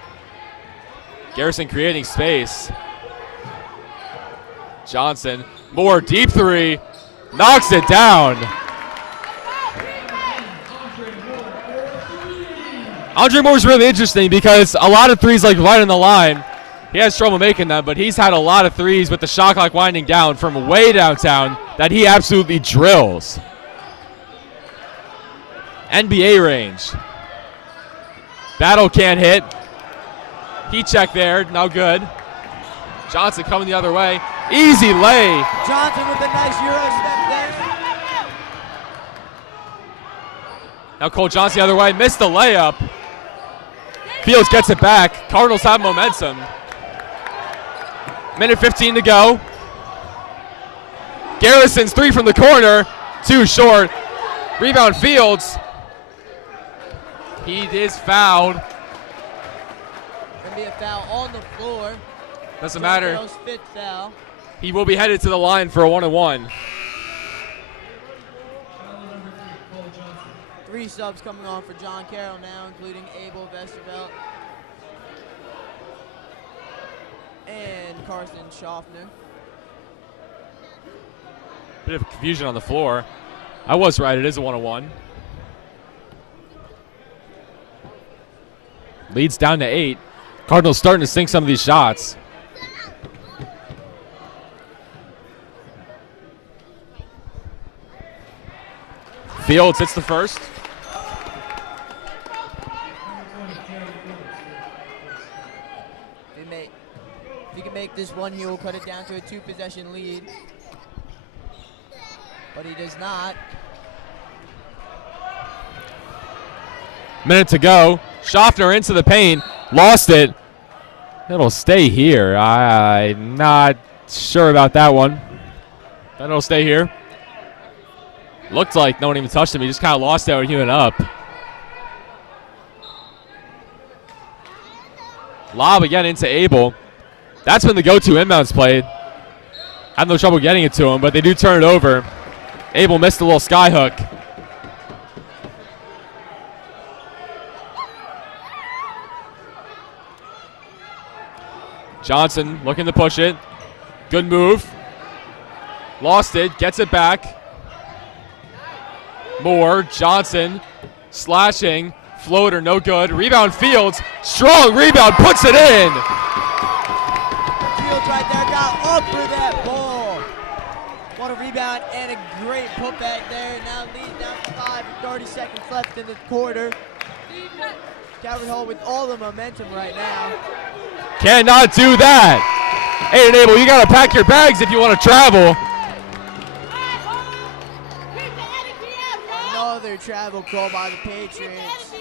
Garrison creating space. Johnson. Moore, deep three. Knocks it down. Andre Moore's really interesting because a lot of threes like right on the line. He has trouble making them, but he's had a lot of threes with the shot clock winding down from way downtown that he absolutely drills. NBA range. Battle can't hit. Heat check there, no good. Johnson coming the other way. Easy lay. Johnson with a nice Euro step there. Now Cole Johnson the other way, missed the layup. Fields gets it back. Cardinals have momentum. Minute 15 to go. Garrison's three from the corner, too short. Rebound Fields. He is fouled. Gonna be a foul on the floor. Doesn't matter. Carroll's fifth foul. He will be headed to the line for a 1-on-1. Three subs coming on for John Caroll now, including Abel Vestervelt and Carson Schaffner. Bit of confusion on the floor. I was right, it is a 1-on-1. Leads down to 8. Cardinals starting to sink some of these shots. Fields hits the first. If he can make this one, he will cut it down to a 2-possession lead. But he does not. Minute to go. Schaffner into the paint. Lost it. It'll stay here. I'm not sure about that one. Then it'll stay here. Looked like no one even touched him. He just kind of lost it when he went up. Lob again into Abel. That's been the go-to inbounds play. Had no trouble getting it to him, but they do turn it over. Abel missed a little sky hook. Johnson looking to push it. Good move. Lost it, gets it back. Moore, Johnson, slashing, floater, no good. Rebound Fields, strong rebound, puts it in. Fields right there got up for that ball. What a rebound and a great putback there. Now lead down to 5 with 30 seconds left in the quarter. Caroll with all the momentum right now. Cannot do that. Hey, Abel, you got to pack your bags if you want to travel. Another travel call by the Patriots.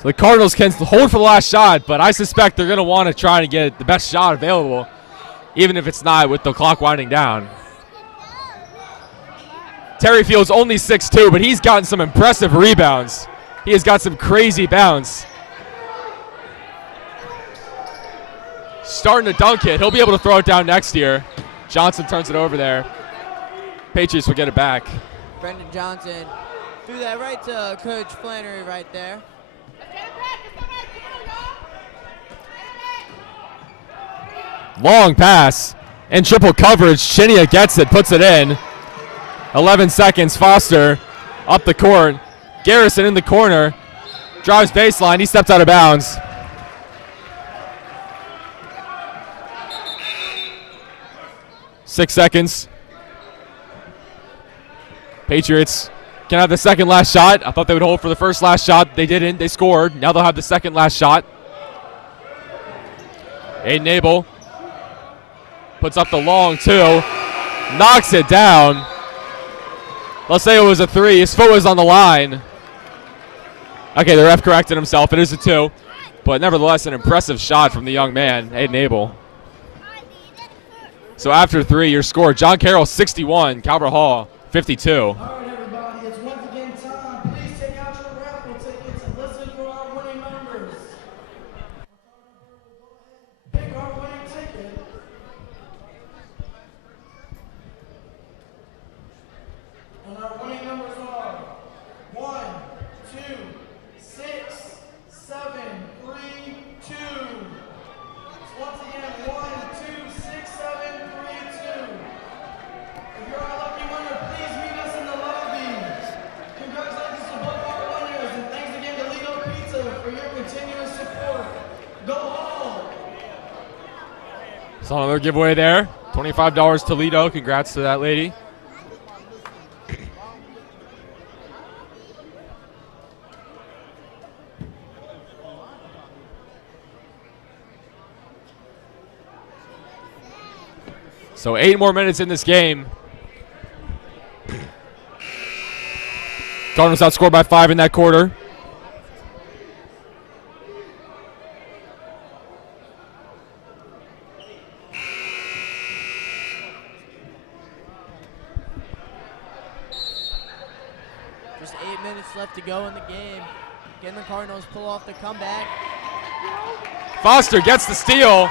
So the Cardinals can hold for the last shot, but I suspect they're going to want to try to get the best shot available, even if it's not with the clock winding down. Terry Fields only 6'2", but he's gotten some impressive rebounds. He has got some crazy bounce. Starting to dunk it. He'll be able to throw it down next year. Johnson turns it over there. Patriots will get it back. Brendan Johnson threw that right to Coach Flannery right there. Long pass and triple coverage. Chinia gets it, puts it in. 11 seconds. Foster up the court. Garrison in the corner. Drives baseline. He stepped out of bounds. Six seconds. Patriots can have the second last shot. I thought they would hold for the first last shot. They didn't. They scored. Now they'll have the second last shot. Aiden Abel puts up the long two. Knocks it down. Let's say it was a three. His foot was on the line. Okay, the ref corrected himself. It is a two. But nevertheless, an impressive shot from the young man, Aiden Abel. So after three, your score, John Caroll 61, Calvert Hall 52. All right, everybody, it's once again time. Please take out your raffle tickets and listen for our winning numbers. Go home. So another giveaway there. $25 Toledo. Congrats to that lady. So 8 more minutes in this game. Cardinals outscored by 5 in that quarter. Just 8 minutes left to go in the game. Can the Cardinals pull off the comeback? Foster gets the steal.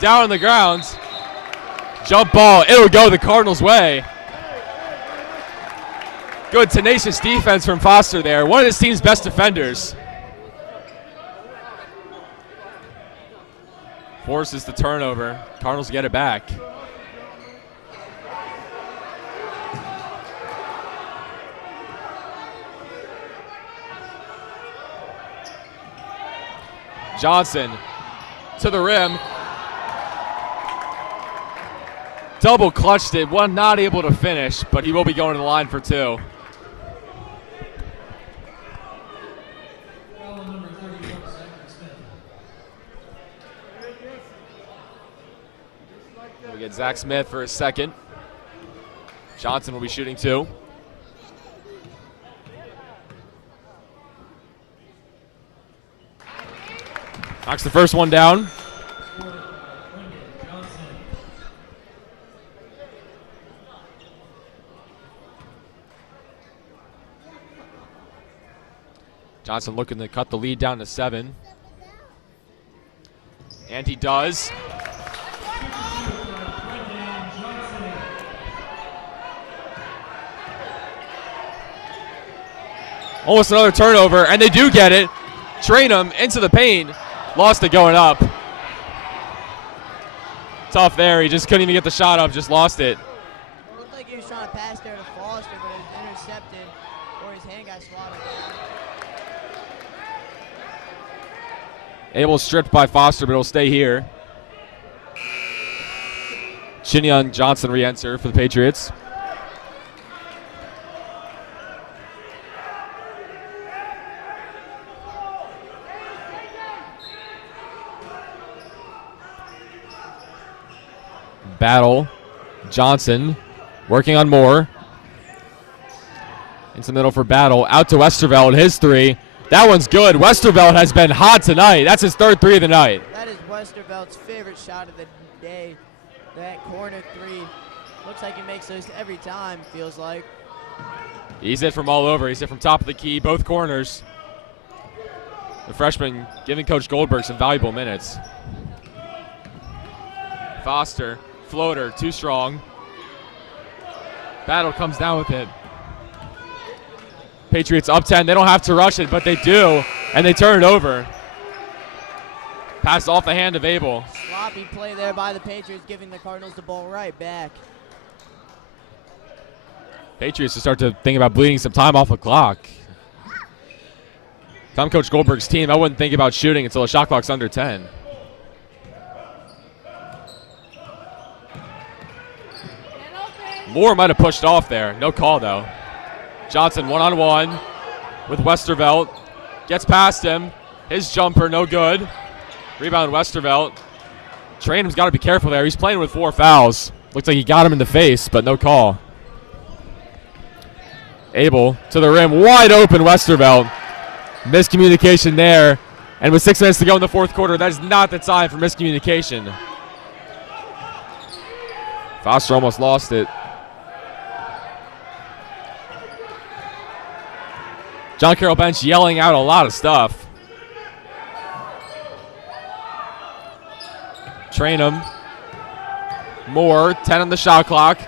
Down on the ground. Jump ball. It'll go the Cardinals' way. Good tenacious defense from Foster there. One of this team's best defenders. Forces the turnover. Cardinals get it back. Johnson to the rim. Double clutched it. One not able to finish, but he will be going to the line for 2. We get Zach Smith for his second. Johnson will be shooting 2. Knocks the first one down. Johnson looking to cut the lead down to 7. And he does. Almost another turnover, and they do get it. Train him into the paint. Lost it going up. Tough there. He just couldn't even get the shot up. Just lost it. Looked like he was trying to pass there to Foster, but it was intercepted, or his hand got swatted down. Abel stripped by Foster, but he'll stay here. Chinyoung Johnson re-enter for the Patriots. Battle. Johnson working on Moore. Into the middle for Battle. Out to Westerveld. His 3. That one's good. Westerveld has been hot tonight. That's his 3rd 3 of the night. That is Westerveld's favorite shot of the day. That corner 3. Looks like he makes those every time, feels like. He's hit from all over. He's hit from top of the key, both corners. The freshman giving Coach Goldberg some valuable minutes. Foster, floater, too strong. Battle comes down with it. Patriots up 10. They don't have to rush it, but they do, and they turn it over. Pass off the hand of Abel. Sloppy play there by the Patriots, giving the Cardinals the ball right back. Patriots to start to think about bleeding some time off the clock. If I'm Coach Goldberg's team, I wouldn't think about shooting until the shot clock's under 10. Moore might have pushed off there. No call, though. Johnson one-on-one with Westerveld. Gets past him. His jumper, no good. Rebound, Westerveld. Trainham's got to be careful there. He's playing with 4 fouls. Looks like he got him in the face, but no call. Abel to the rim. Wide open, Westerveld. Miscommunication there. And with 6 minutes to go in the 4th quarter, that is not the time for miscommunication. Foster almost lost it. John Caroll bench yelling out a lot of stuff. Trainham. Moore, 10 on the shot clock.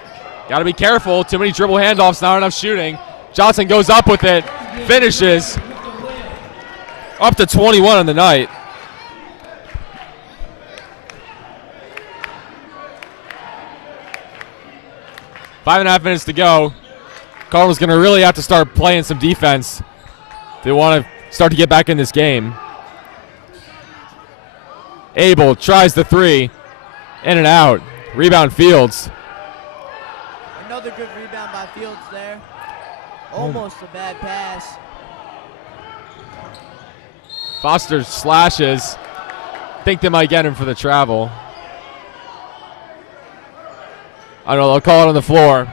Got to be careful. Too many dribble handoffs, not enough shooting. Johnson goes up with it. Finishes. Up to 21 on the night. Five and a half minutes to go. Cardinals going to really have to start playing some defense if they want to start to get back in this game. Abel tries the three. In and out. Rebound Fields. Another good rebound by Fields there. Almost a bad pass. Foster slashes. Think they might get him for the travel. I don't know, they'll call it on the floor.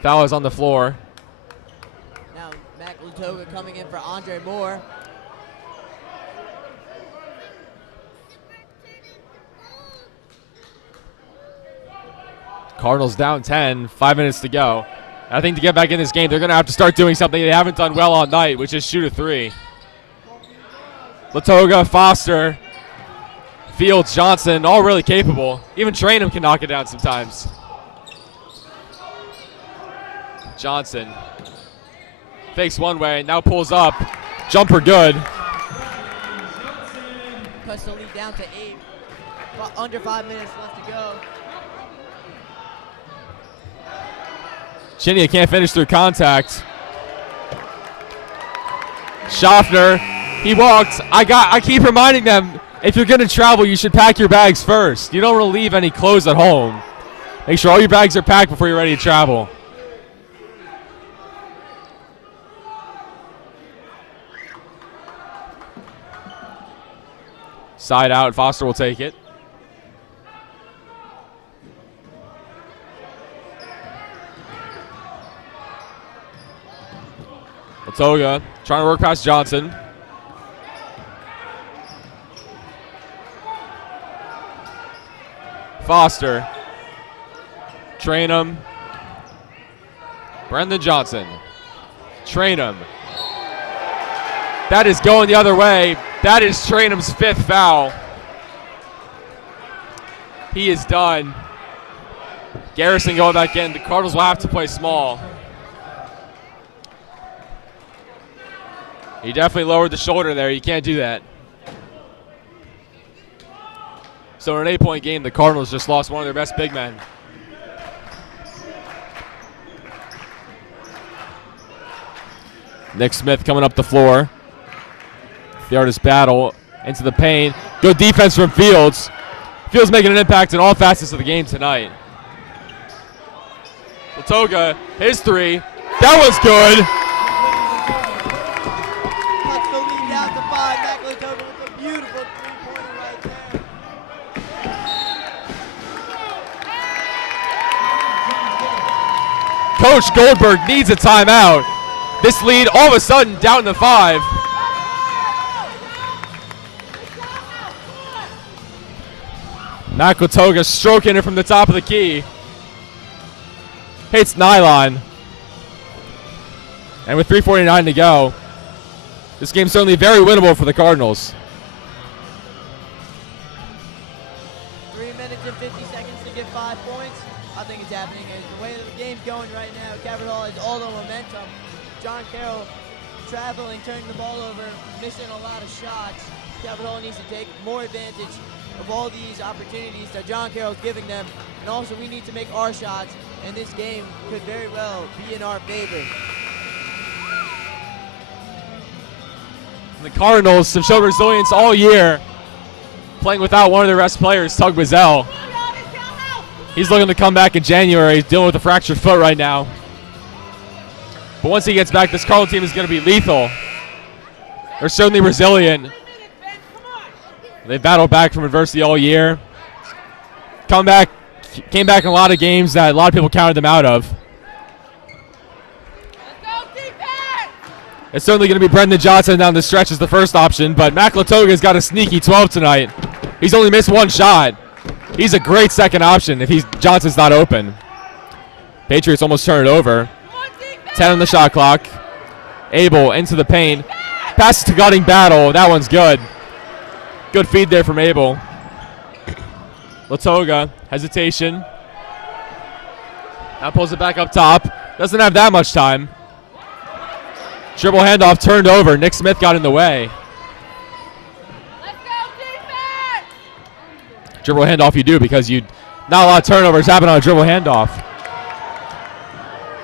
Foul is on the floor. Now Mac Latoga coming in for Andre Moore. Cardinals down 10, 5 minutes to go. I think to get back in this game, they're going to have to start doing something they haven't done well all night, which is shoot a three. Latoga, Foster, Fields, Johnson, all really capable. Even Trainham can knock it down sometimes. Johnson fakes one way, now pulls up. Jumper good. Cuts the lead down to 8. Under 5 minutes left to go. Chinia can't finish through contact. Schaffner, he walked. I keep reminding them, if you're gonna travel, you should pack your bags first. You don't want to leave any clothes at home. Make sure all your bags are packed before you're ready to travel. Side out, Foster will take it. Latoga trying to work past Johnson. Foster. Trainham. Brendan Johnson. Trainham. That is going the other way. That is Trainham's 5th foul. He is done. Garrison going back in. The Cardinals will have to play small. He definitely lowered the shoulder there. You can't do that. So in an 8-point game, the Cardinals just lost one of their best big men. Nick Smith coming up the floor. The artist battle into the paint. Good defense from Fields. Fields making an impact in all facets of the game tonight. Latoga, his three. That was good. Cuts the lead down to 5. Mac Latoga with a beautiful three-pointer right there. Coach Goldberg needs a timeout. This lead all of a sudden down to 5. Mac Latoga stroking it from the top of the key. Hits nylon. And with 3:49 to go, this game's certainly very winnable for the Cardinals. 3 minutes and 50 seconds to get 5 points. I think it's happening. And the way that the game's going right now, Caroll has all the momentum. John Caroll traveling, turning the ball over, missing a lot of shots. Caroll needs to take more advantage of all these opportunities that John Carroll's giving them. And also we need to make our shots, and this game could very well be in our favor. The Cardinals have shown resilience all year, playing without one of their best players, Tug Bazell. He's looking to come back in January. He's dealing with a fractured foot right now. But once he gets back, this Cardinal team is going to be lethal. They're certainly resilient. They battled back from adversity all year. Came back in a lot of games that a lot of people counted them out of. It's certainly going to be Brendan Johnson down the stretch as the first option, but Mac Latoga's got a sneaky 12 tonight. He's only missed one shot. He's a great second option if Johnson's not open. Patriots almost turn it over. 10 on the shot clock. Abel into the paint. Passes to Gutting Battle. That one's good. Good feed there from Abel. Latoga, hesitation. Now pulls it back up top. Doesn't have that much time. Dribble handoff turned over. Nick Smith got in the way. Let's go, defense! Dribble handoff you do because not a lot of turnovers happen on a dribble handoff.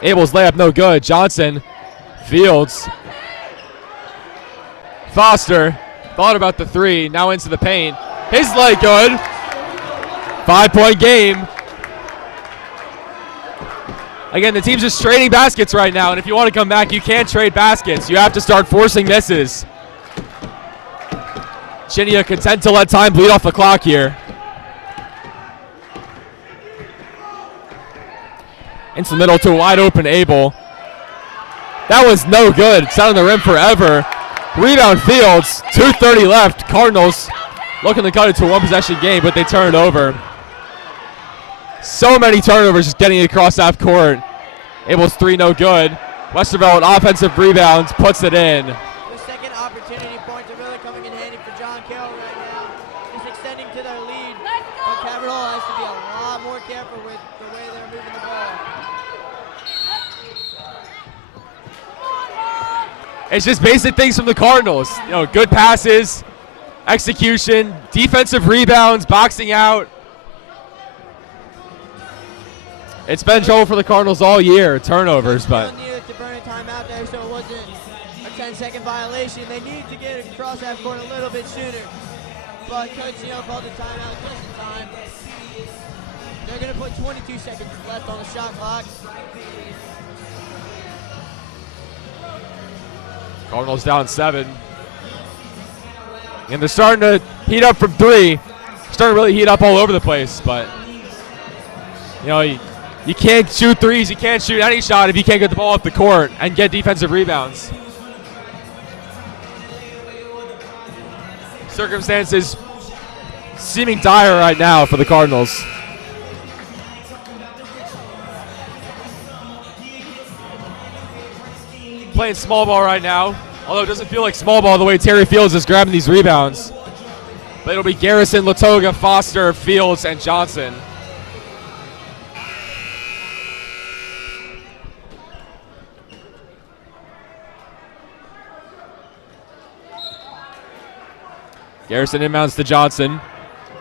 Abel's layup no good. Johnson, Fields, Foster, Thought about the three. Now into the paint. His leg good. 5-point game. Again, the team's just trading baskets right now, and if you want to come back, you can't trade baskets. You have to start forcing misses. Shinya content to let time bleed off the clock here. Into the middle to a wide open Abel. That was no good. It's out on the rim forever. Rebound Fields. 2:30 left. Cardinals looking to cut it to a one-possession game, but they turn it over. So many turnovers just getting across half court. Abel's three no good. Westervelt offensive rebounds, puts it in. The second opportunity points are really coming in handy for John Caroll right now. Just extending to their lead. But Caroll has to be a lot more careful with the way they're moving the ball. It's just basic things from the Cardinals. You know, good passes, execution, defensive rebounds, boxing out. It's been trouble for the Cardinals all year, turnovers, but Needed to burn a timeout there, so it wasn't a 10-second violation. They needed to get across that court a little bit sooner, but Coach Neal called the timeout just in time. They're going to put 22 seconds left on the shot clock. Cardinals down 7. And they're starting to heat up from 3. Starting to really heat up all over the place, but you know, you can't shoot threes, you can't shoot any shot if you can't get the ball off the court and get defensive rebounds. Circumstances seeming dire right now for the Cardinals. Playing small ball right now, although it doesn't feel like small ball the way Terry Fields is grabbing these rebounds. But it'll be Garrison, Latoga, Foster, Fields, and Johnson. Garrison inbounds to Johnson.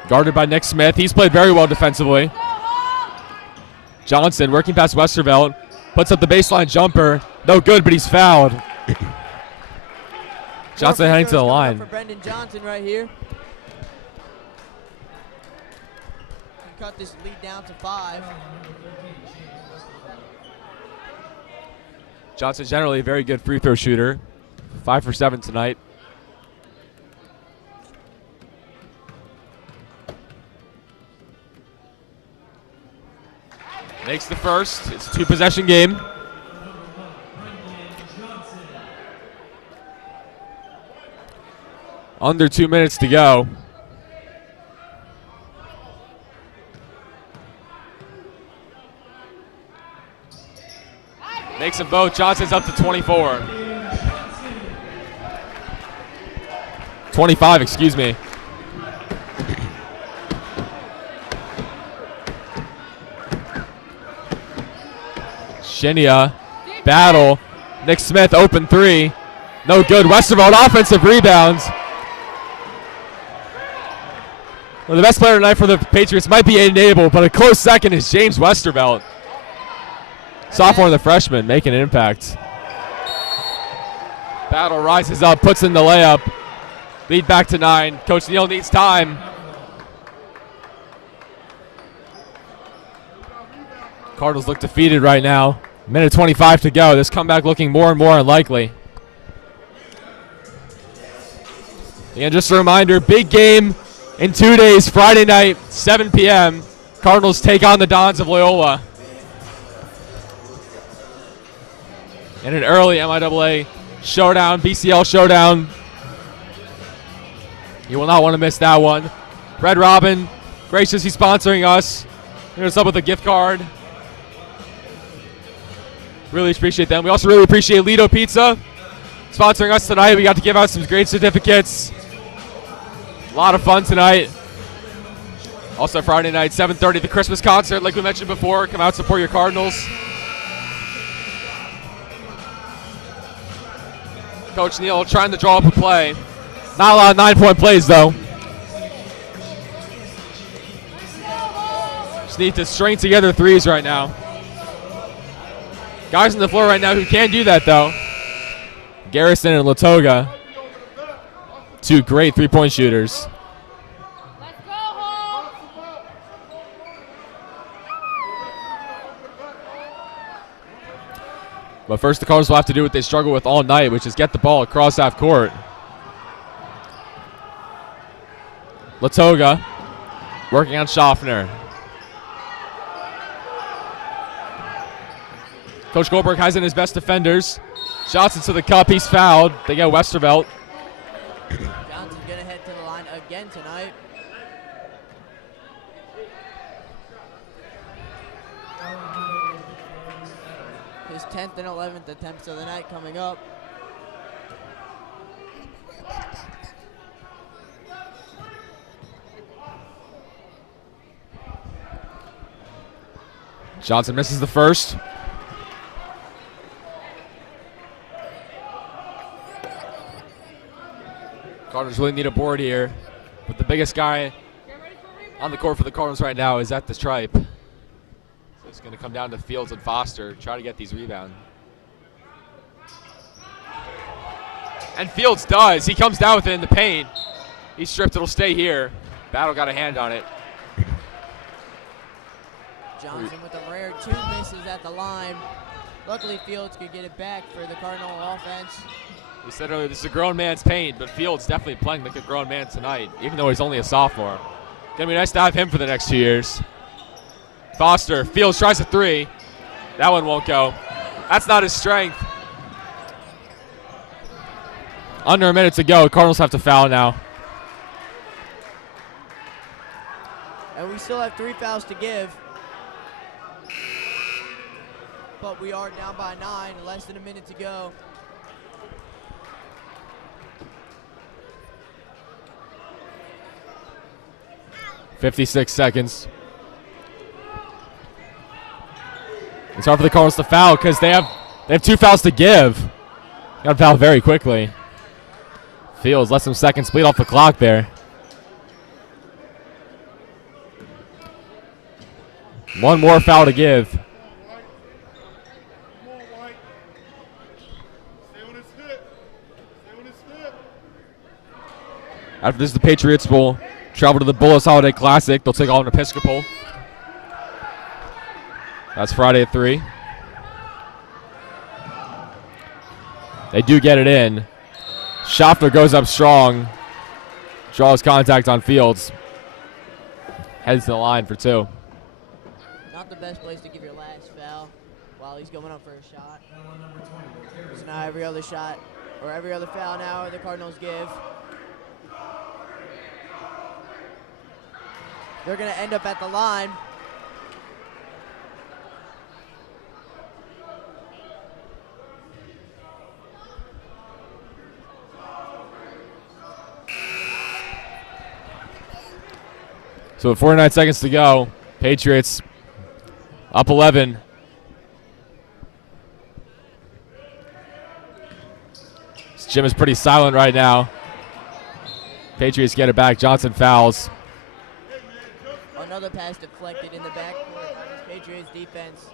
Guarded by Nick Smith. He's played very well defensively. Johnson working past Westervelt. Puts up the baseline jumper. No good, but he's fouled. Johnson heading to the line. For Brendan Johnson right here. Can cut this lead down to 5. Johnson generally a very good free throw shooter. 5 for 7 tonight. Makes the first. It's a 2-possession game. Under 2 minutes to go. Makes them both. Johnson's up to 24. 25, excuse me. Shinya, battle. Nick Smith, open 3. No good. Westervelt offensive rebounds. Well, the best player tonight for the Patriots might be Aiden Abel, but a close second is James Westervelt. Sophomore and the freshman making an impact. Battle rises up, puts in the layup. Lead back to 9. Coach Neal needs time. Cardinals look defeated right now. Minute 25 to go. This comeback looking more and more unlikely. And just a reminder, big game in 2 days, Friday night, 7 p.m. Cardinals take on the Dons of Loyola. And an early MIAA showdown, BCL showdown. You will not want to miss that one. Red Robin, graciously sponsoring us. Here's up with a gift card. Really appreciate them. We also really appreciate Lido Pizza sponsoring us tonight. We got to give out some great certificates. A lot of fun tonight. Also Friday night, 7:30, the Christmas concert. Like we mentioned before, come out, support your Cardinals. Coach Neal trying to draw up a play. Not a lot of 9-point plays, though. Just need to string together threes right now. Guys on the floor right now who can do that, though. Garrison and Latoga. Two great three-point shooters. Let's go, home. But first, the Cardinals will have to do what they struggle with all night, which is get the ball across half court. Latoga working on Schaffner. Coach Goldberg has in his best defenders. Johnson to the cup. He's fouled. They get Westervelt. Johnson's going to head to the line again tonight. His 10th and 11th attempts of the night coming up. Johnson misses the first. Cardinals really need a board here. But the biggest guy on the court for the Cardinals right now is at the stripe. So it's going to come down to Fields and Foster. Try to get these rebounds. And Fields does. He comes down with it in the paint. He's stripped. It'll stay here. Battle got a hand on it. Johnson with a rare 2 misses at the line. Luckily, Fields could get it back for the Cardinal offense. We said earlier, this is a grown man's paint, but Fields definitely playing like a grown man tonight, even though he's only a sophomore. Gonna be nice to have him for the next 2 years. Foster, Fields tries a three. That one won't go. That's not his strength. Under a minute to go. Cardinals have to foul now. And we still have 3 fouls to give. But we are down by 9, less than a minute to go. .56 seconds. It's hard for the Cardinals to foul because they have 2 fouls to give. Got to foul very quickly. Fields lets some seconds bleed off the clock there. One more foul to give. After this, the Patriots will travel to the Bullis Holiday Classic. They'll take on Episcopal. That's Friday at 3. They do get it in. Schaffner goes up strong. Draws contact on Fields. Heads to the line for 2. Not the best place to give your last foul while he's going up for a shot. So now every other shot or every other foul now the Cardinals give. They're going to end up at the line. So with 49 seconds to go, Patriots up 11. This gym is pretty silent right now. Patriots get it back. Johnson fouls. Another pass deflected in the backcourt on this Patriots defense.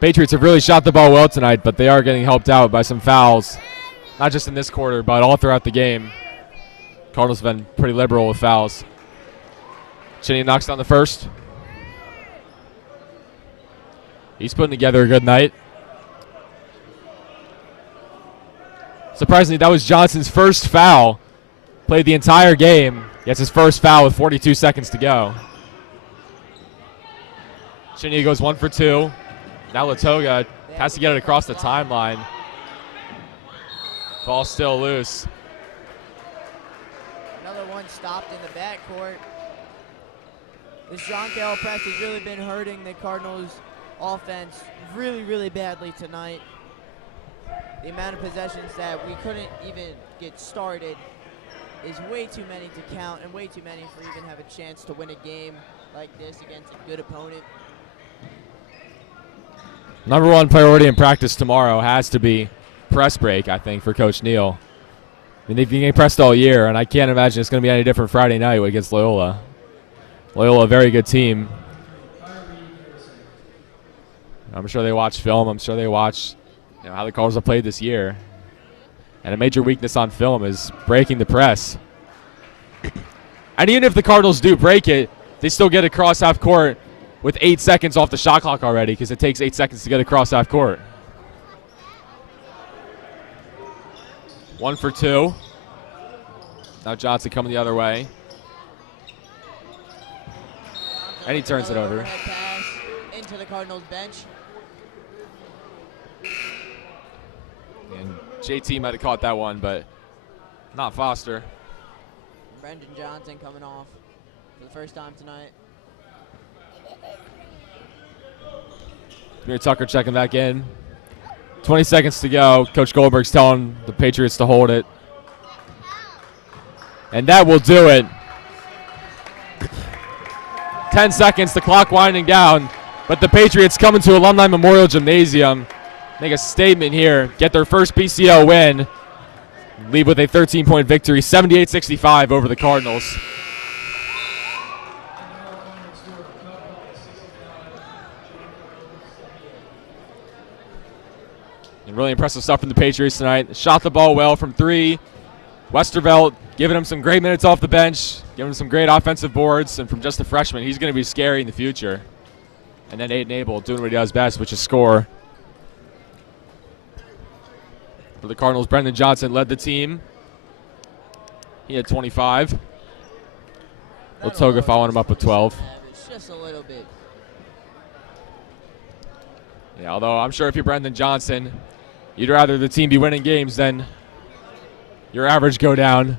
Patriots have really shot the ball well tonight, but they are getting helped out by some fouls. Not just in this quarter, but all throughout the game. Cardinals have been pretty liberal with fouls. Chinny knocks down the first. He's putting together a good night. Surprisingly, that was Johnson's first foul. Played the entire game. Gets his first foul with 42 seconds to go. Chinny goes 1 for 2. Now Latoga has to get it across the timeline. Ball still loose. Another one stopped in the backcourt. This John Carroll press has really been hurting the Cardinals' offense really, really badly tonight. The amount of possessions that we couldn't even get started is way too many to count and way too many for even have a chance to win a game like this against a good opponent. Number one priority in practice tomorrow has to be press break, I think, for Coach Neal. I mean, they've been getting pressed all year, and I can't imagine it's going to be any different Friday night against Loyola. Loyola, a very good team. I'm sure they watch film. I'm sure they watch You know how the Cardinals have played this year. And a major weakness on film is breaking the press. And even if the Cardinals do break it, they still get across half court with 8 seconds off the shot clock already, because it takes 8 seconds to get across half court. 1 for 2. Now Johnson coming the other way. And he turns it over. Overhead pass into the Cardinals bench. And JT might have caught that one, but not Foster. Brendan Johnson coming off for the first time tonight. Jameer Tucker checking back in. 20 seconds to go. Coach Goldberg's telling the Patriots to hold it. And that will do it. 10 seconds, the clock winding down. But the Patriots coming to Alumni Memorial Gymnasium. Make a statement here. Get their first PCL win. Leave with a 13-point victory, 78-65 over the Cardinals. And really impressive stuff from the Patriots tonight. Shot the ball well from 3. Westervelt giving him some great minutes off the bench, giving him some great offensive boards, and from just a freshman, he's going to be scary in the future. And then Aiden Abel doing what he does best, which is score. For the Cardinals, Brendan Johnson led the team. He had 25. Latoga following him up with 12. It's just a little bit. Yeah, although I'm sure if you're Brendan Johnson, you'd rather the team be winning games than your average go down.